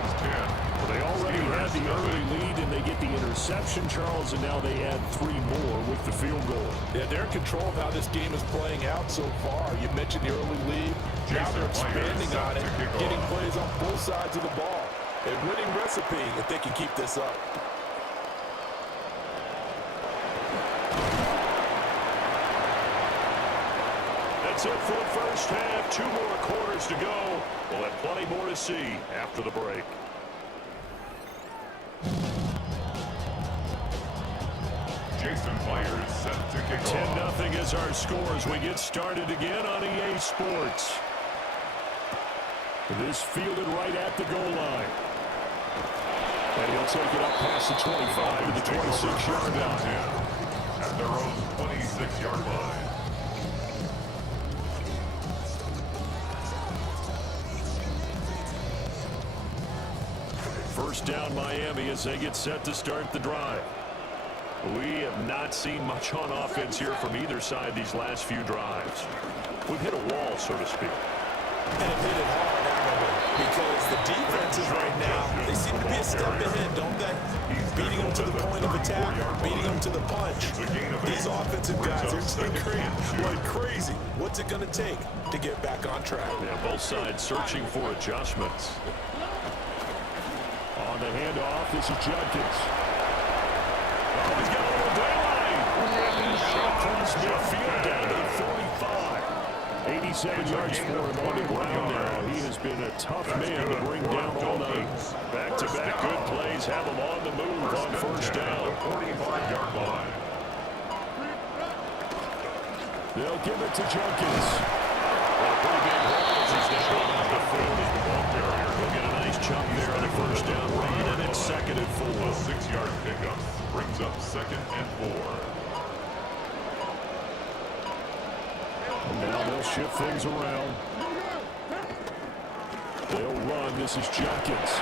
They already had the early lead, and they get the interception, Charles, and now they add 3 more with the field goal. Yeah, they're in control of how this game is playing out so far. You mentioned the early lead. Now they're expanding on it, getting plays on both sides of the ball. A winning recipe if they can keep this up. That's it for the first half. 2 more quarters to go. We'll have plenty more to see after the break. Jason Myers set to kick off. 10-0 is our score as we get started again on EA Sports. This fielded right at the goal line. And he'll take it up past the 25 to the 26-yard line. At their own 26-yard line. First down Miami as they get set to start the drive. We have not seen much on offense here from either side these last few drives. We've hit a wall, so to speak. And hit it hard, haven't we? Because the defenses right now, they seem to be a step ahead, don't they? Beating them to the point of attack, beating them to the punch. These offensive guys are tinkering like crazy. What's it going to take to get back on track? Yeah, both sides searching for adjustments. the handoff. This is Judkins. Oh, he's got a little daylight. Across midfield down to the 45. 87 yards for him on the ground now. He has been a tough man to bring down all night. Back-to-back good plays have him on the move on first down. 45-yard line. They'll give it to Judkins. Pretty big holes. He's down off the field as the ball carrier. He'll get a nice chunk there on the first down run, and it's second and 4. A 6-yard pickup brings up second and 4. Now they'll shift things around. They'll run. This is Judkins.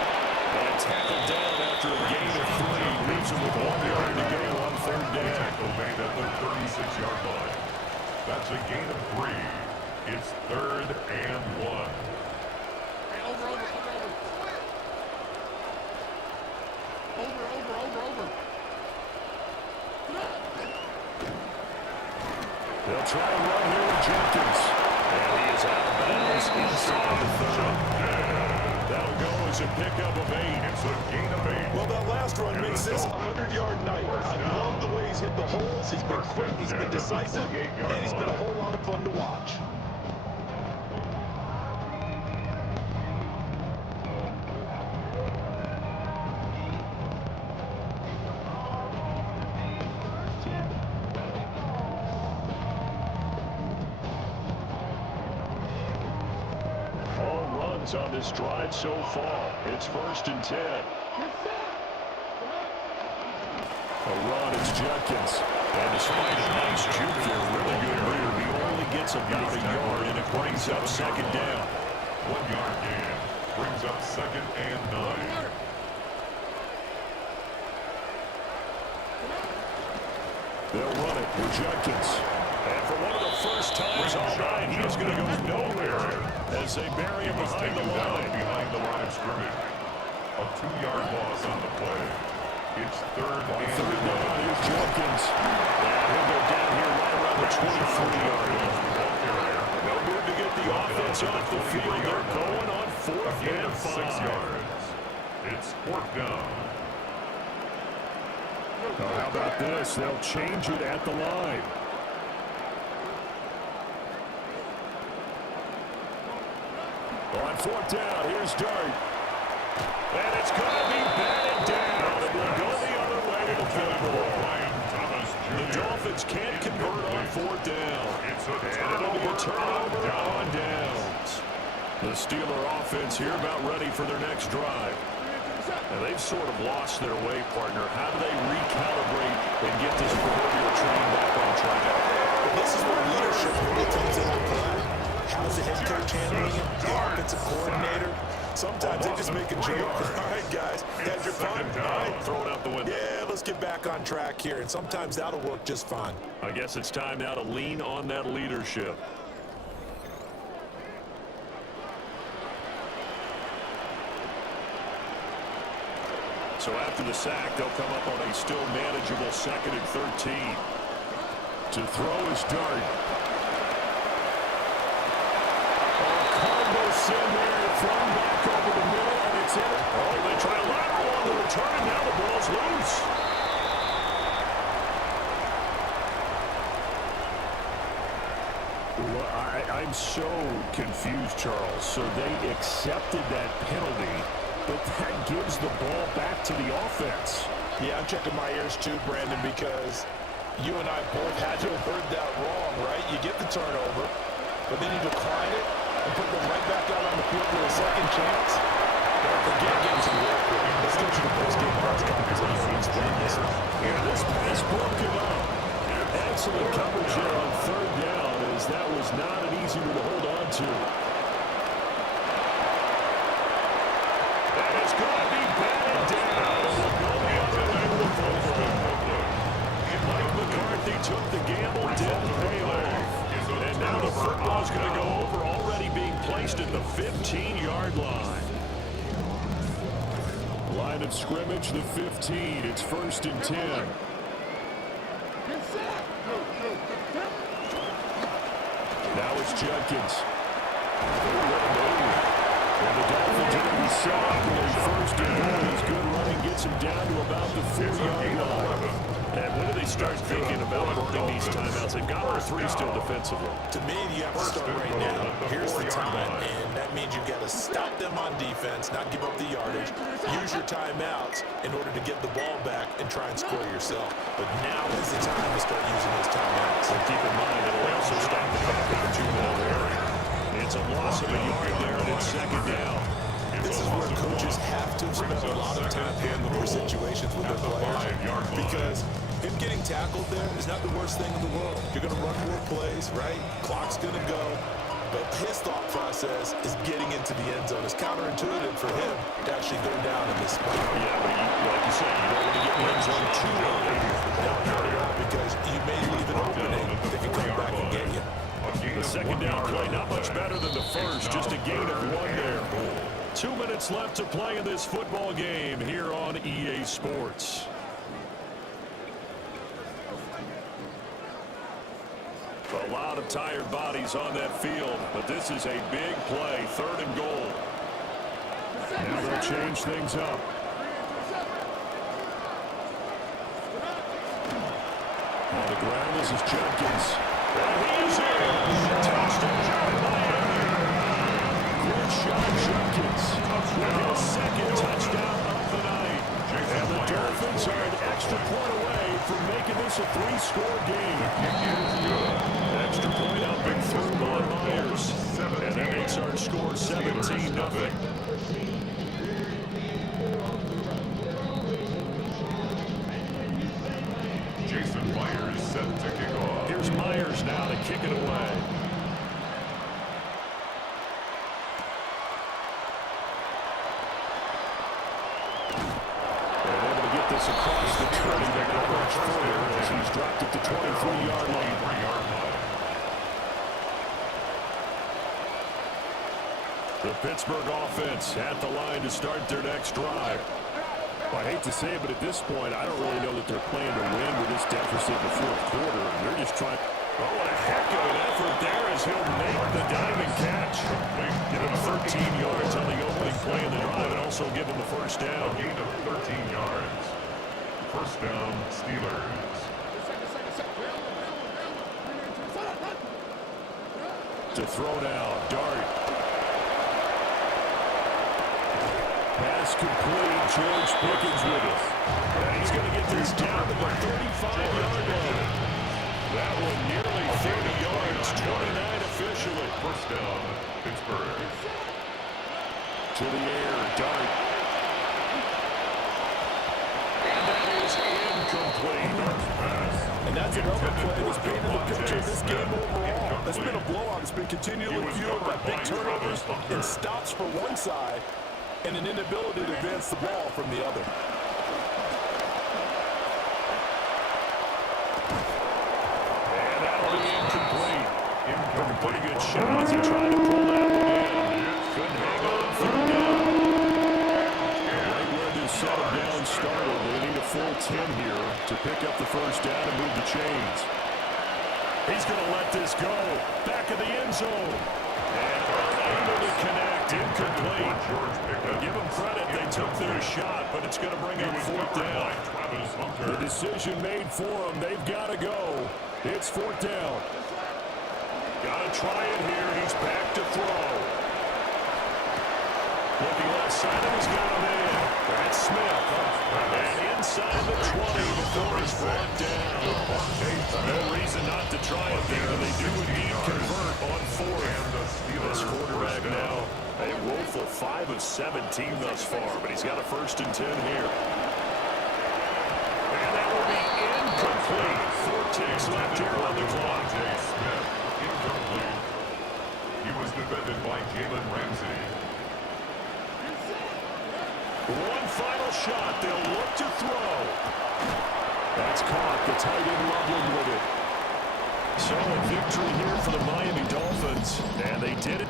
And tackled down after a gain of 3. Leaves him with 1 yard to go on third down. Tackle made at the 36-yard line. That's a gain of 3. It's third and 1. They'll try to run here with Judkins. And he is out of bounds inside the 30. That'll go as a pickup of 8. It's a gain of 8. Well, that last run makes this a 100-yard night. I love the way he's hit the holes. He's been quick, he's been decisive, and he's been a whole lot of fun to watch. On this drive so far. It's first and 10. A run, it's Judkins. And despite a nice juke there, really good move, he only gets about a yard, and it brings up second down. 1 yard gain brings up second and 9. They'll run it with Judkins. And for one of the first times all night, he's going to go nowhere as they bury him behind the line. Behind the line of scrimmage. A 2-yard loss on the play. It's third down. Here's Judkins. And he'll go down here right around the 23-yard line. No good to get the offense off the field. They're going on fourth and 5. 6 yards. It's fourth down. How about this? They'll change it at the line. On fourth down, here's Dart. And it's going to be batted down. It will go the other way to the field goal. The Dolphins can't convert on fourth down. And it'll be a turnover on downs. The Steeler offense here about ready for their next drive. And they've sort of lost their way, partner. How do they recalibrate and get this proverbial train back on track? This is where leadership really comes into play. How's the head coach handling it? The offensive coordinator? Sometimes they just make a joke. All right, guys, had your fun. All right, throw it out the window. Yeah, let's get back on track here, and sometimes that'll work just fine. I guess it's time now to lean on that leadership. So after the sack, they'll come up on a still manageable second and 13. To throw is Dart. Cardinals in there, thrown back over the middle, and it's in. Oh, they try a lateral on the return, and now the ball's loose. Well, I'm so confused, Charles. So they accepted that penalty, but that gives the ball back to the offense. Yeah, I'm checking my ears too, Brandon, because you and I both had to have heard that wrong, right? You get the turnover, but then you decline it and put them right back out on the field for a second chance. Don't forget, getting some work. Let's go to the post-game press conference and you explain this. Here, this pass broken up. Excellent coverage there on third down, as that was not an easy one to hold on to. And it's going to be batted down. We'll go the other way to the football. Mike McCarthy took the gamble, didn't pay off. And now the football's going to go over, already being placed at the 15-yard line. Line of scrimmage, the 15. It's first and 10. Now it's Judkins. And the Dolphins are going to be set up with a first and goal. His good running gets him down to about the 4-yard line. And when do they start thinking about burning these timeouts? They've got all three still defensively. To me, you have to start right now. Here's the time, and that means you've got to stop them on defense, not give up the yardage, use your timeouts in order to get the ball back and try and score yourself. But now is the time to start using those timeouts. And keep in mind, it'll also stop the clock with the 2-minute warning. It's a loss of a yard there, and it's second down. This is where coaches have to spend a lot of time handling their situations with their players, because him getting tackled there is not the worst thing in the world. You're going to run more plays, right? Clock's going to go. But his thought process is getting into the end zone. It's counterintuitive for him to actually go down in this spot. Yeah, but like you said, you don't want to get in the end zone too early. No, because you may leave an opening that can come back and get you. The second down play, not much better than the first, just a gain of 1 there. 2 minutes left to play in this football game here on EA Sports. A lot of tired bodies on that field, but this is a big play, 3rd and goal. Now they'll change things up. On the ground, this is Jenkins. And he's in. Touchdown, Miami. Good shot, Jenkins. With his second touchdown of the night. And the Dolphins are an extra point away from making this a 3-score game. Extra point out big through by Myers. And that makes our score 17-0. Jason Myers set to kick off. Here's Myers now to kick it away. And able to get this across the 20, but not much further as he's dropped it to 23-yard line. The Pittsburgh offense at the line to start their next drive. I hate to say it, but at this point, I don't really know that they're playing to win with this deficit in the 4th quarter. They're just trying. Oh, what a heck of an effort there as he'll make the diving catch. Give him 13 yards on the opening play of the drive and also give him the first down. A gain of 13 yards. First down, Steelers. To throw down, Dart. Pass complete, George Pickens with it. And he's going to get this down to the 35-yard line. That one nearly 30 yards, 29 officially. First down, Pittsburgh. To the air, Dart. And that is incomplete. And that's another play that's painted the picture of this game overall. That's been a blowout. It's been continually fueled by big turnovers and stops for one side and an inability to advance the ball from the other. And that'll be incomplete. A pretty good shot as he tried to pull that one in. Couldn't hang on third down. Right where this settle down started, they need a full 10 here to pick up the first down and move the chains. He's going to let this go. Back of the end zone. And unable to connect. Incomplete. Give them credit. They took their shot, but it's going to bring up 4th down. The decision made for them. They've got to go. It's 4th down. Got to try it here. He's back to throw. Looking left side, and he's got him in. That's Smith. And inside the 20 before he's brought down. No reason not to try it there. They do indeed convert on 4th. This quarterback now a woeful 5 of 17 thus far, but he's got a 1st and 10 here. And that will be incomplete. 4 ticks left here on the clock. Smith, incomplete. He was defended by Jalen Ramsey. One final shot. They'll look to throw. That's caught. The tight end Loveland with it. So a victory here for the Miami Dolphins, and they did it.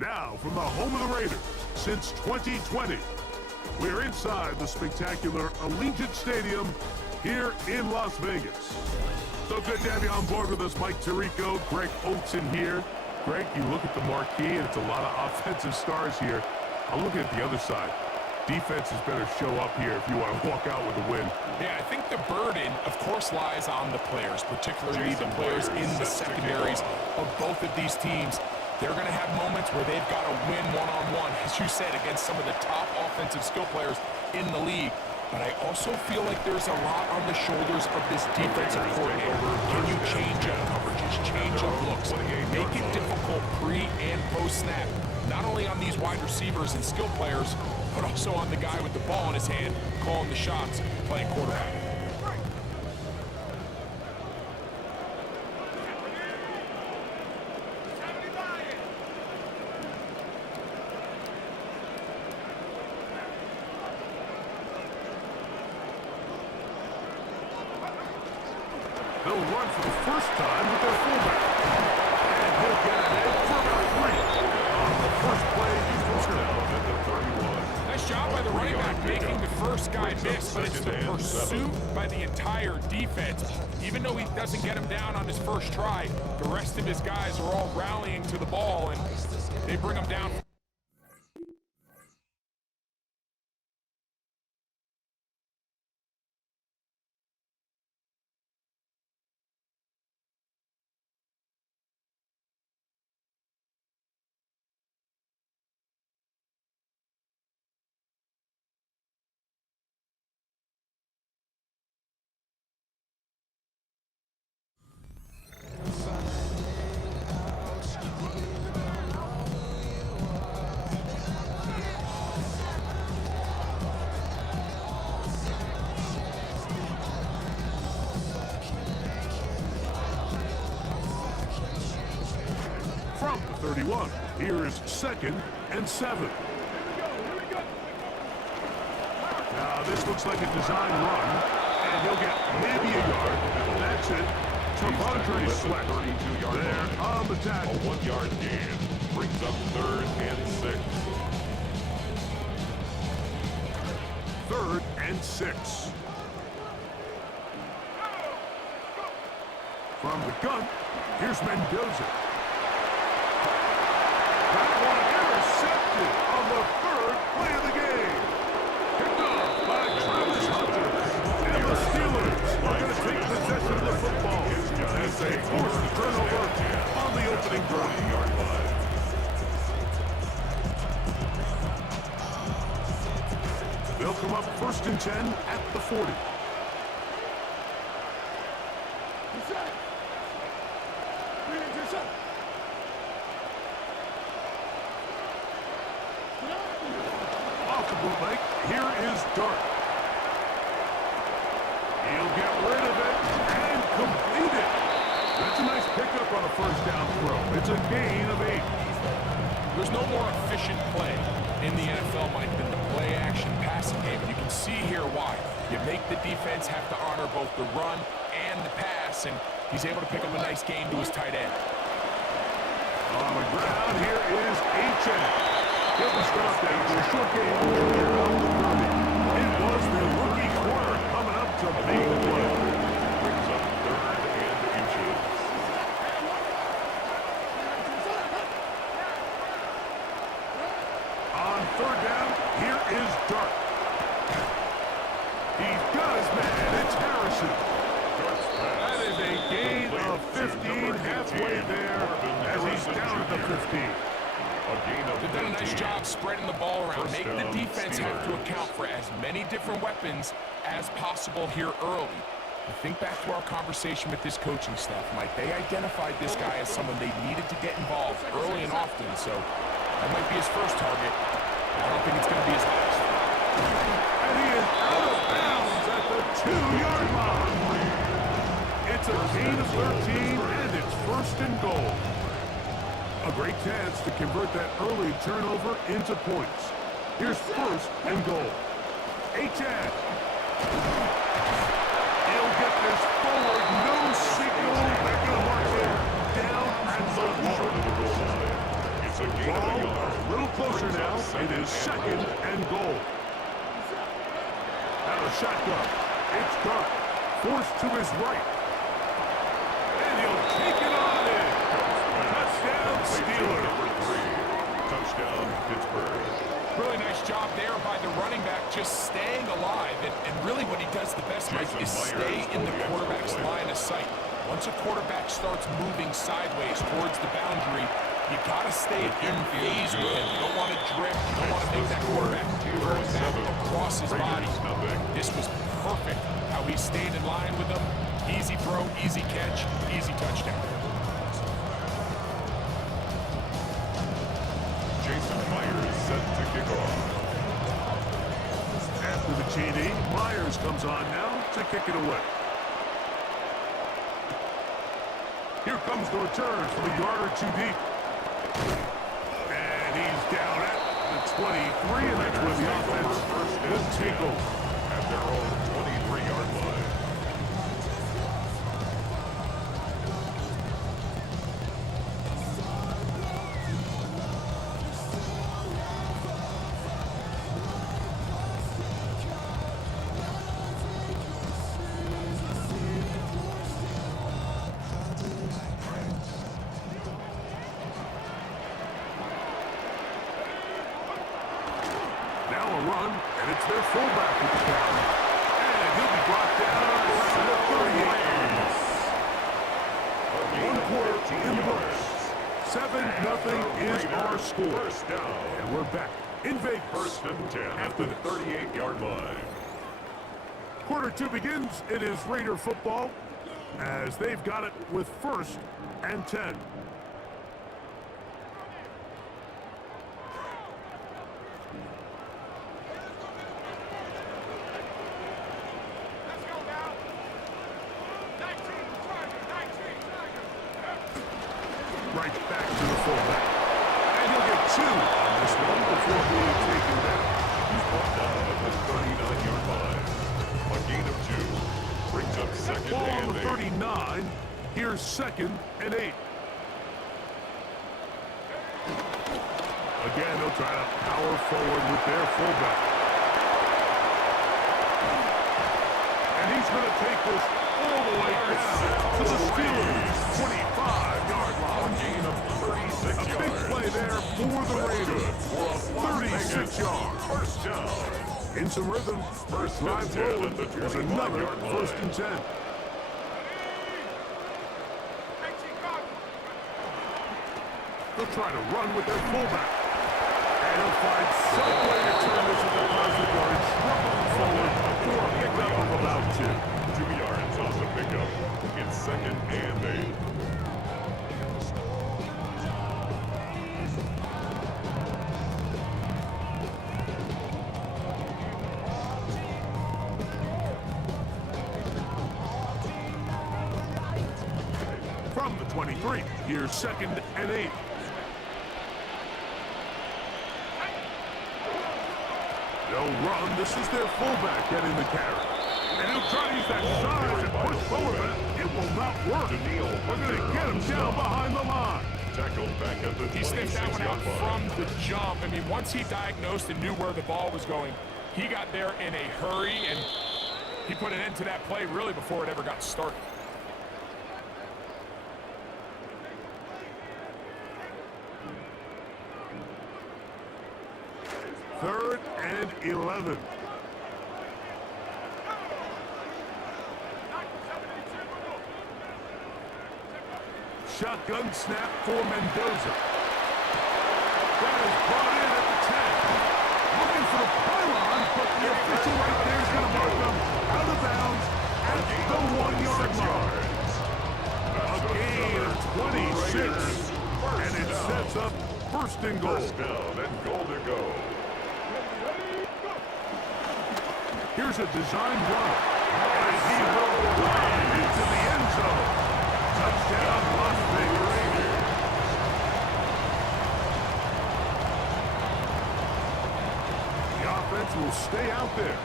Now, from the home of the Raiders, since 2020, we're inside the spectacular Allegiant Stadium here in Las Vegas. So good to have you on board with us, Mike Tirico, Greg Oates in here. Greg, you look at the marquee, and it's a lot of offensive stars here. I'm looking at the other side. Defenses better show up here if you want to walk out with a win. Yeah, I think the burden, of course, lies on the players, particularly the players in the secondaries of both of these teams. They're going to have moments where they've got to win one-on-one, as you said, against some of the top offensive skill players in the league. But I also feel like there's a lot on the shoulders of this defensive coordinator. Can you change up coverages, change up looks, make it difficult pre- and post-snap, not only on these wide receivers and skill players, but also on the guy with the ball in his hand, calling the shots, playing quarterback. They'll run for the first time with their fullback. And he'll get ahead for about 3. On the first play, he's first down at the 31. Nice job by the running back making the first guy miss, but it's the pursuit by the entire defense. Even though he doesn't get him down on his first try, the rest of his guys are all rallying to the ball, and they bring him down. From the 31, here is 2nd and 7. Now this looks like a design run, and he'll get maybe a yard. That's it. Tavondre Sweat. 32-yard There on the tackle. A 1-yard gain brings up 3rd and 6. 3rd and 6. From the gun, here's Mendoza. That one intercepted on the 3rd play of the game. Picked off by Travis Hunter. And the Steelers are going to take possession of the football as they force the turnover on the opening drive. They'll come up 1st and 10 at the 40. Off the bootleg, here is Dart. He'll get rid of it and complete it. That's a nice pickup on a 1st down throw. It's a gain of 8. There's no more efficient play in the NFL, Mike, than the play-action passing game. And you can see here why. You make the defense have to honor both the run and the pass, and he's able to pick up a nice gain to his tight end. On the ground, here is H.N. He'll be stopped after a short gain around the 30. It was the rookie corner coming up to make the play. Brings up 3rd and inches. On 3rd down, here is Dart. He's got his man. It's Harrison. That is a gain of 15, halfway there as he's down at the 15. They've done a nice job spreading the ball around, making the defense have to account for as many different weapons as possible here early. But think back to our conversation with this coaching staff, Mike. They identified this guy as someone they needed to get involved early and often, so that might be his first target. I don't think it's going to be his last. And he is out of bounds at the 2-yard line. It's a gain of 13, and it's 1st and goal. A great chance to convert that early turnover into points. Here's 1st and goal. H.N. He'll get this forward, no signal. They're going to mark him down at the 1. It's a Ball a little closer now. It is second and goal. Out of shotgun. It's dark. Forced to his right. And he'll take it on in. Touchdown, Steelers. Touchdown, Pittsburgh. Really nice job there by the running back, just staying alive. And really what he does the best, Mike, is stay in the quarterback's line of sight. Once a quarterback starts moving sideways towards the boundary, you got to stay in phase with him. You don't want to drift. You don't want to make that quarterback turn back across his body. This was perfect how he stayed in line with them. Easy throw, easy catch, easy touchdown. Jason Myers set to kick off. After the TD, Myers comes on now to kick it away. Here comes the return from a yard or two deep. And he's down at the 23, and that's where the offense will take over. At their own 23-yard line. Now a run, and it's their fullback with the carry. And he'll be brought down around the 38. One quarter in the books. 7-0 is our score. And we're back in Vegas. First and 10 after the 38-yard line. Quarter two begins. It is Raider football as they've got it with first and 10. Right back to the fullback. And he'll get 2 on this one before being taken down. He's brought down at the 39-yard line. A gain of 2 brings up second Ball on and the 39. Here's second and 8. Again, they'll try to power forward with their fullback. And he's going to take this all the way down to the Steelers' 25-yard line. gain of 36 A yards. big play there for the Raiders. For a 36 yards. First down. In some rhythm, First and drive 10 forward. at the There's another 25-yard line. first and 10. They'll try to run with their fullback. And he'll find some way to turn this into positive yardage, struggling forward for a pickup of about 2. 2 yards on the pickup. It's second and 8. From the 23, here's second and 8. They'll run. This is their fullback getting the carry. And he'll try to use that size and push forward, but it will not work. We're going to get him down behind the line. Tackled back at the He sniffed that one out 26-yard line. from the jump. I mean, once he diagnosed and knew where the ball was going, he got there in a hurry, and he put an end to that play really before it ever got started. Third and 11. Shotgun snap for Mendoza. That is brought in at the 10. Looking for the pylon, but the official right there is going to mark them out of bounds at the 1-yard line. A gain of 26, and it sets up first and goal. First down and goal to go. Here's a design run, and he will run into the end zone. Touchdown, Las Vegas Raiders. The offense will stay out there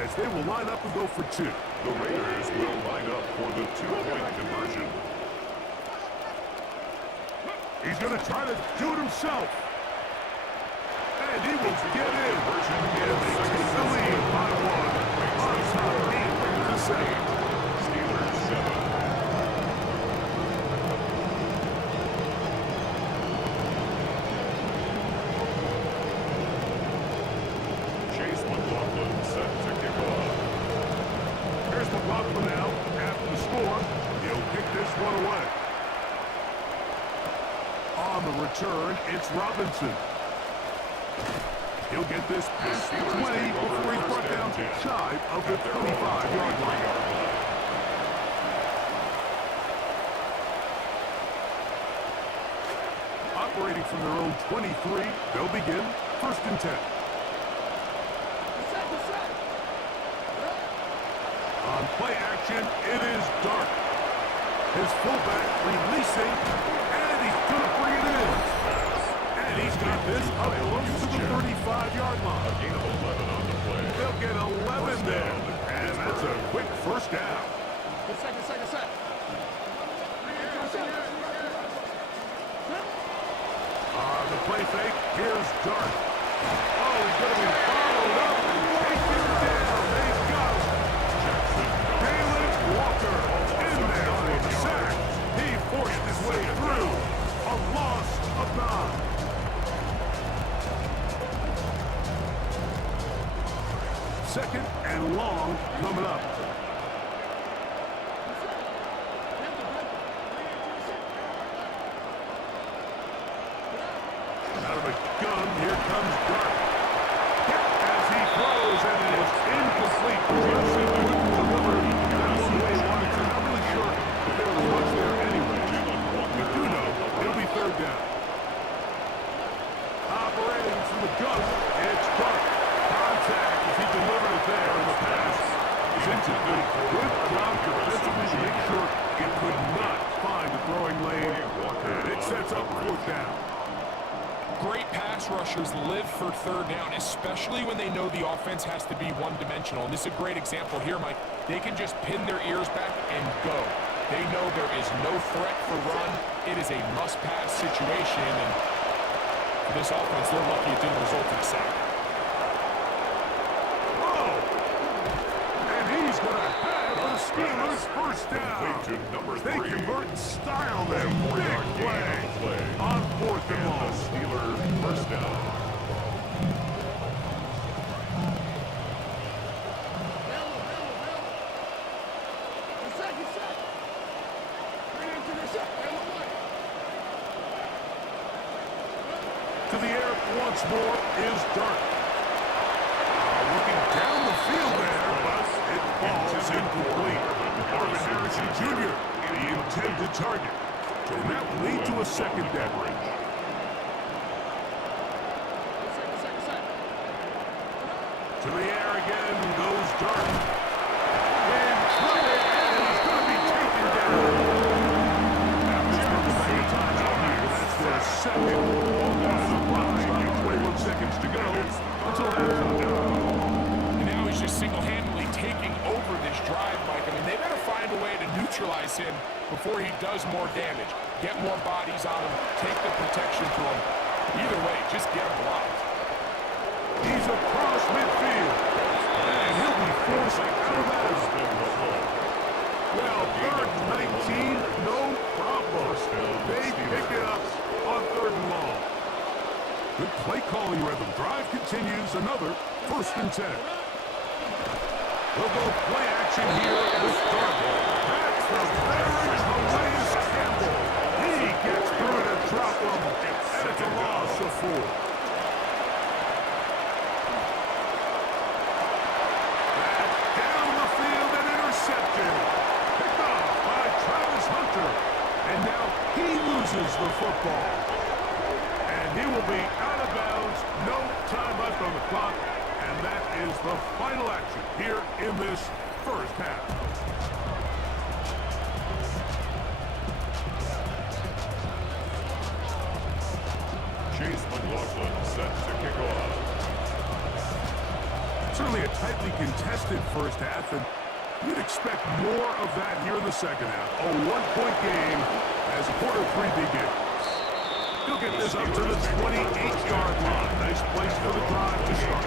as they will line up and go for 2. The Raiders will line up for the 2-point conversion. He's going to try to do it himself. And he will get in. And they take the lead by one. On top, 8-7. Steelers 7. Chase McLaughlin set to kick off. Here's McLaughlin now. After the score, he'll kick this one away. On the return, it's Robinson. He'll get this past the 20 before he's brought down shy of the 35-yard line. Operating from their own 23, they'll begin 1st and 10. On play action, it is Dark. His fullback releasing, and he's going to bring it in. And he's got this up close to the 35-yard line. A gain of 11 on the play. They'll get 11 then, and that's a quick first down. Second. On the play fake, here's Dark. Oh, he's going to be followed up. Taken down. They've got him. Kalen Walker in there for the sack. He forced his way through. A loss of 9. Second and long coming up. Out of a gun, here comes Dark. As he throws, and it is incomplete. Jesse couldn't deliver that one way he wanted to. Not really sure if there was much there anyway. We do know it'll be 3rd down. Operating from the gun, it's Dark. Contact as he delivered it there, and the pass is into the good job defensively to make sure it could not find the throwing lane. And it sets up 4th down. Great pass rushers live for 3rd down, especially when they know the offense has to be one-dimensional. And this is a great example here, Mike. They can just pin their ears back and go. They know there is no threat for run. It is a must-pass situation, and for this offense, they're lucky it didn't result in a sack. And he's going to have the Steelers' 1st down. They convert and style them. Big play on 4th and long. Steelers 1st down. To the air once more is Dark. Looking down the field there, but it falls incomplete. Marvin Harrison Jr., the intended target. And that will lead to a 2nd down. To the air again goes Dark. And he's going to be taken down. After the time out here, that's their 2nd. On the clock, 21 seconds to go until halftime. And now he's just single-handedly taking over this drive, Mike. I mean, they better find a way to neutralize him before he does more damage. Get more bodies on him, take the protection to him. Either way, just get him blocked. He's across midfield. And he'll be forced out of bounds. Well, 3rd and 19, no problem. They pick it up on 3rd and long. Good play calling rhythm. Drive continues. Another 1st and 10. They'll go play action here with Dark. That's the veteran Calais Campbell. He gets through it and drop him. And it's a loss of 4. The football. And he will be out of bounds. No time left on the clock. And that is the final action here in this 1st half. Chase McLaughlin set to kick off. Certainly a tightly contested 1st half, and you'd expect more of that here in the 2nd half. A 1-point game as quarter 3 begins. He'll get this up to the 28-yard line. Nice place for the drive to start.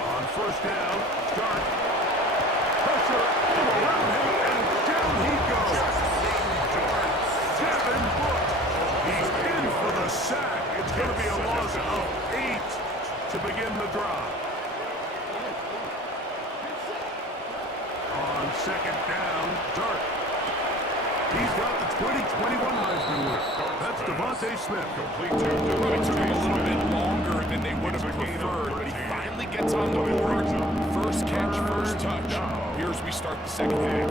On first down, Dart. Pressure all around him, and down he goes. Devin Book. He's in for the sack. It's going to be a loss of 8 to begin the drive. On second down, Dart. He's got the 2021 Heisman winner. That's Devontae Smith. Probably took him a little bit longer than they would have preferred, but he finally gets on the board. First catch, first touch. Here as we start the second half.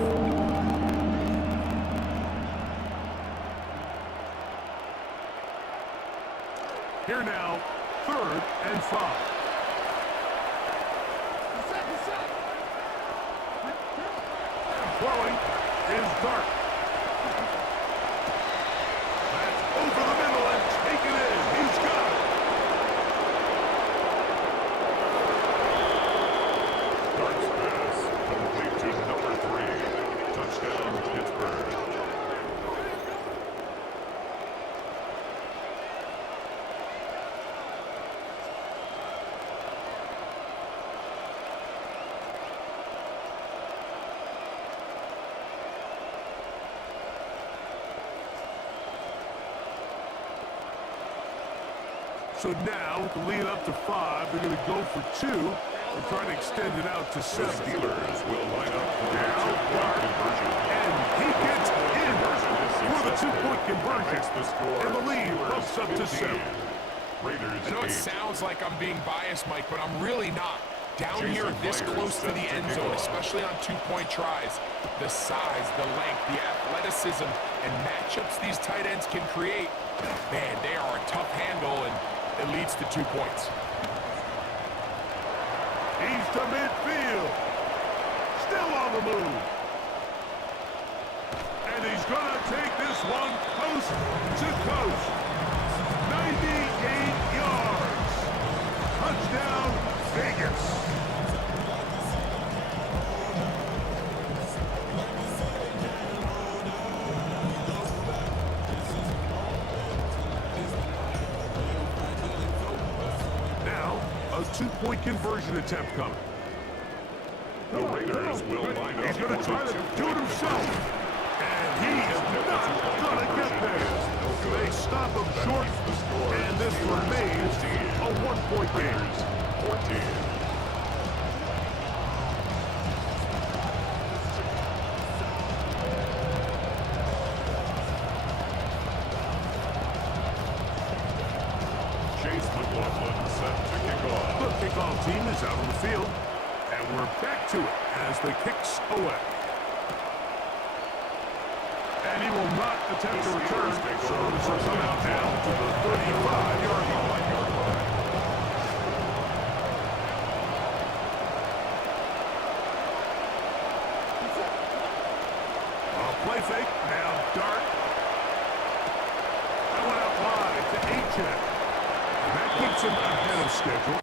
Here now, 3rd and 5. Throwing is Dart. That's over the middle and taken in. He's got it. Dart's pass complete to number 3. Touchdown, Pittsburgh. So now, with the lead up to 5, they're going to go for 2 and try to extend it out to 7. Steelers will line up for their Now, two-point conversion. and he gets in for the 2-point conversion. Makes the score And the lead bumps up to 7. Raiders I know it 8. sounds like I'm being biased, Mike, but I'm really not. Down here this close to the end zone, especially on 2-point tries, the size, the length, the athleticism, and matchups these tight ends can create, man, they are a tough handle, and it leads to 2 points. He's to midfield. Still on the move. And he's going to take this one coast to coast. 98 yards. Touchdown, Vegas. A 2-point conversion attempt coming. The Raiders will line up. He's going to try to do it himself. And he is not going to get there. They stop him short, and this remains a 1-point game. 14. The kickoff team is out on the field, and we're back to it as the kicks away. And he will not attempt to return, so this will come out down to the 35-yard line. Play fake, now Dart. That went out wide to H-Check. And that keeps him ahead of schedule.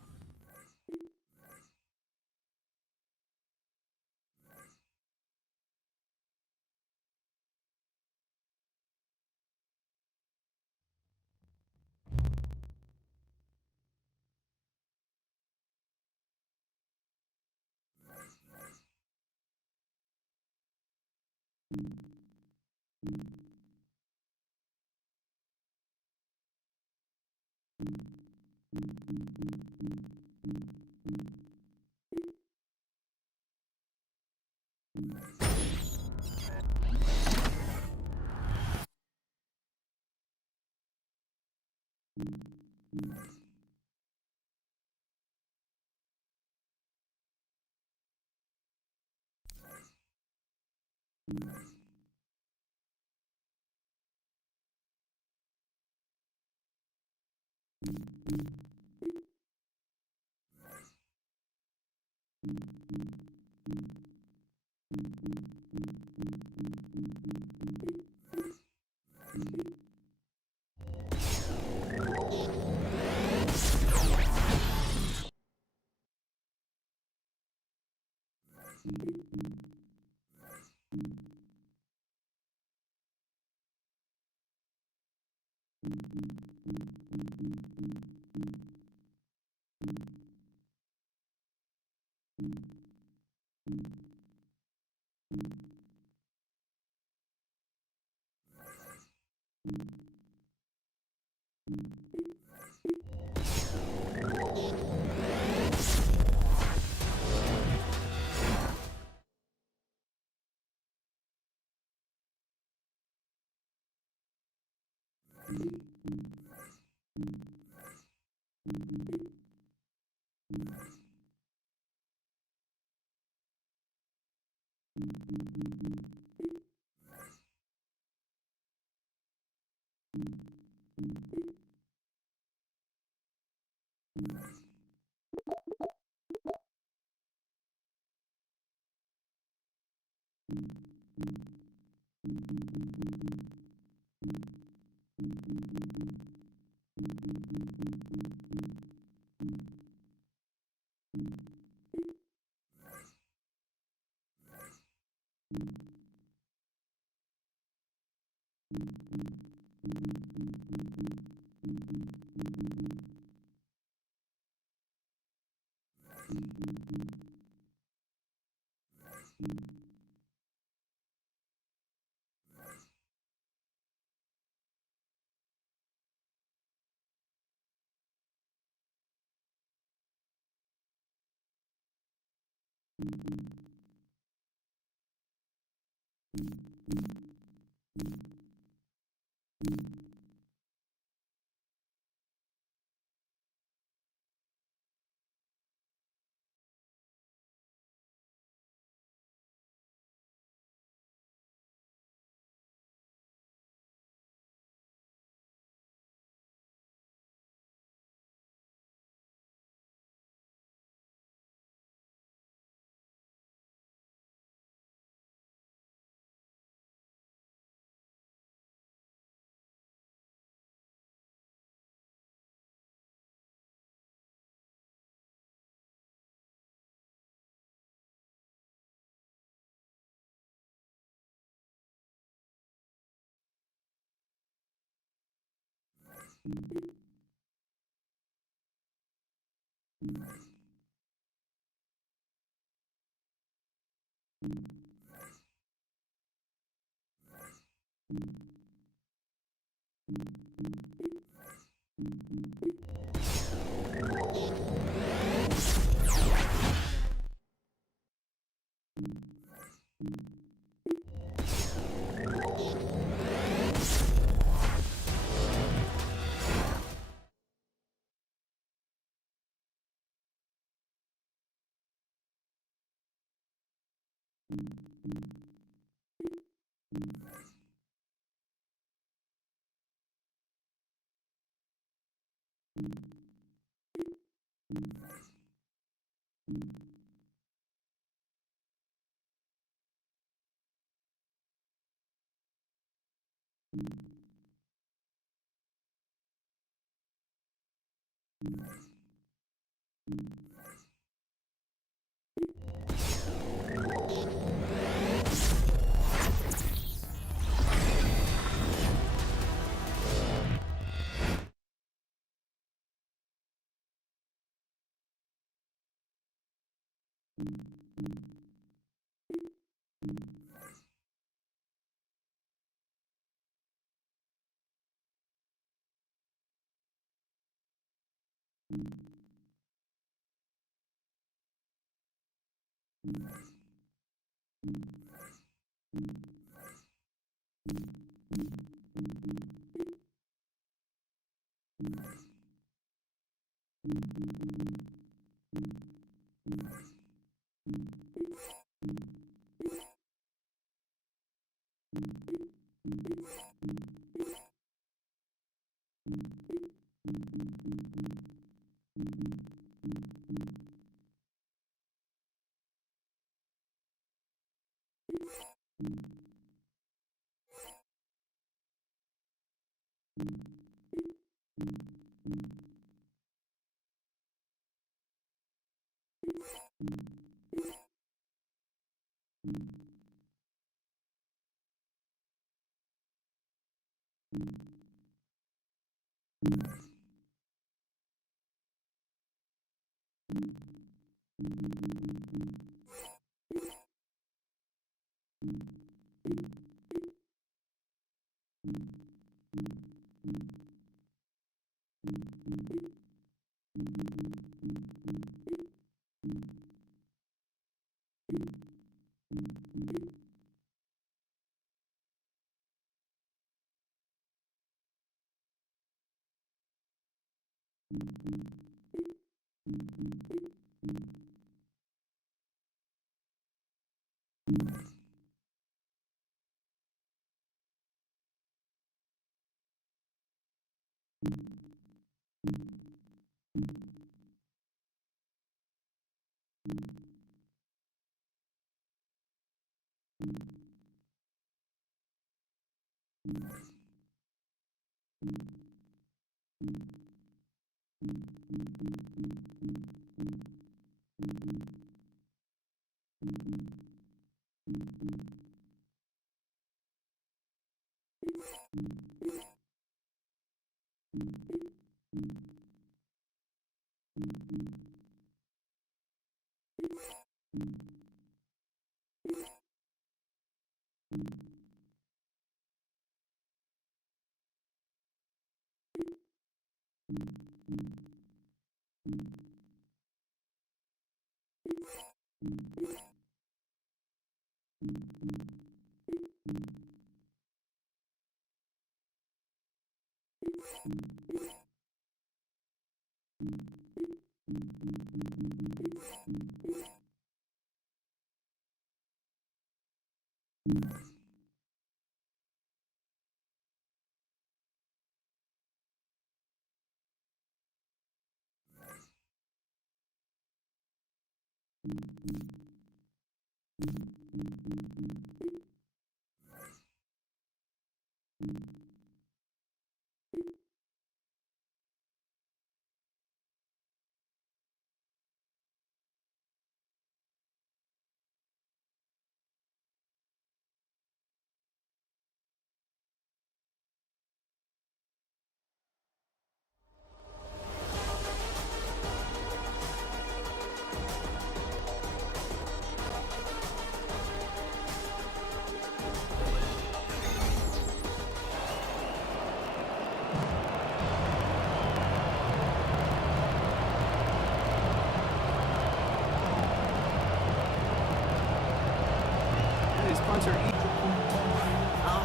All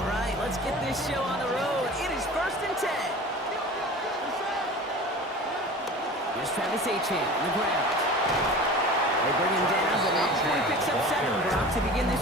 right, let's get this show on the road. It is 1st and 10. Here's Travis Etienne on the ground. They bring him down, but now he picks up 7, Brock, to begin this drive.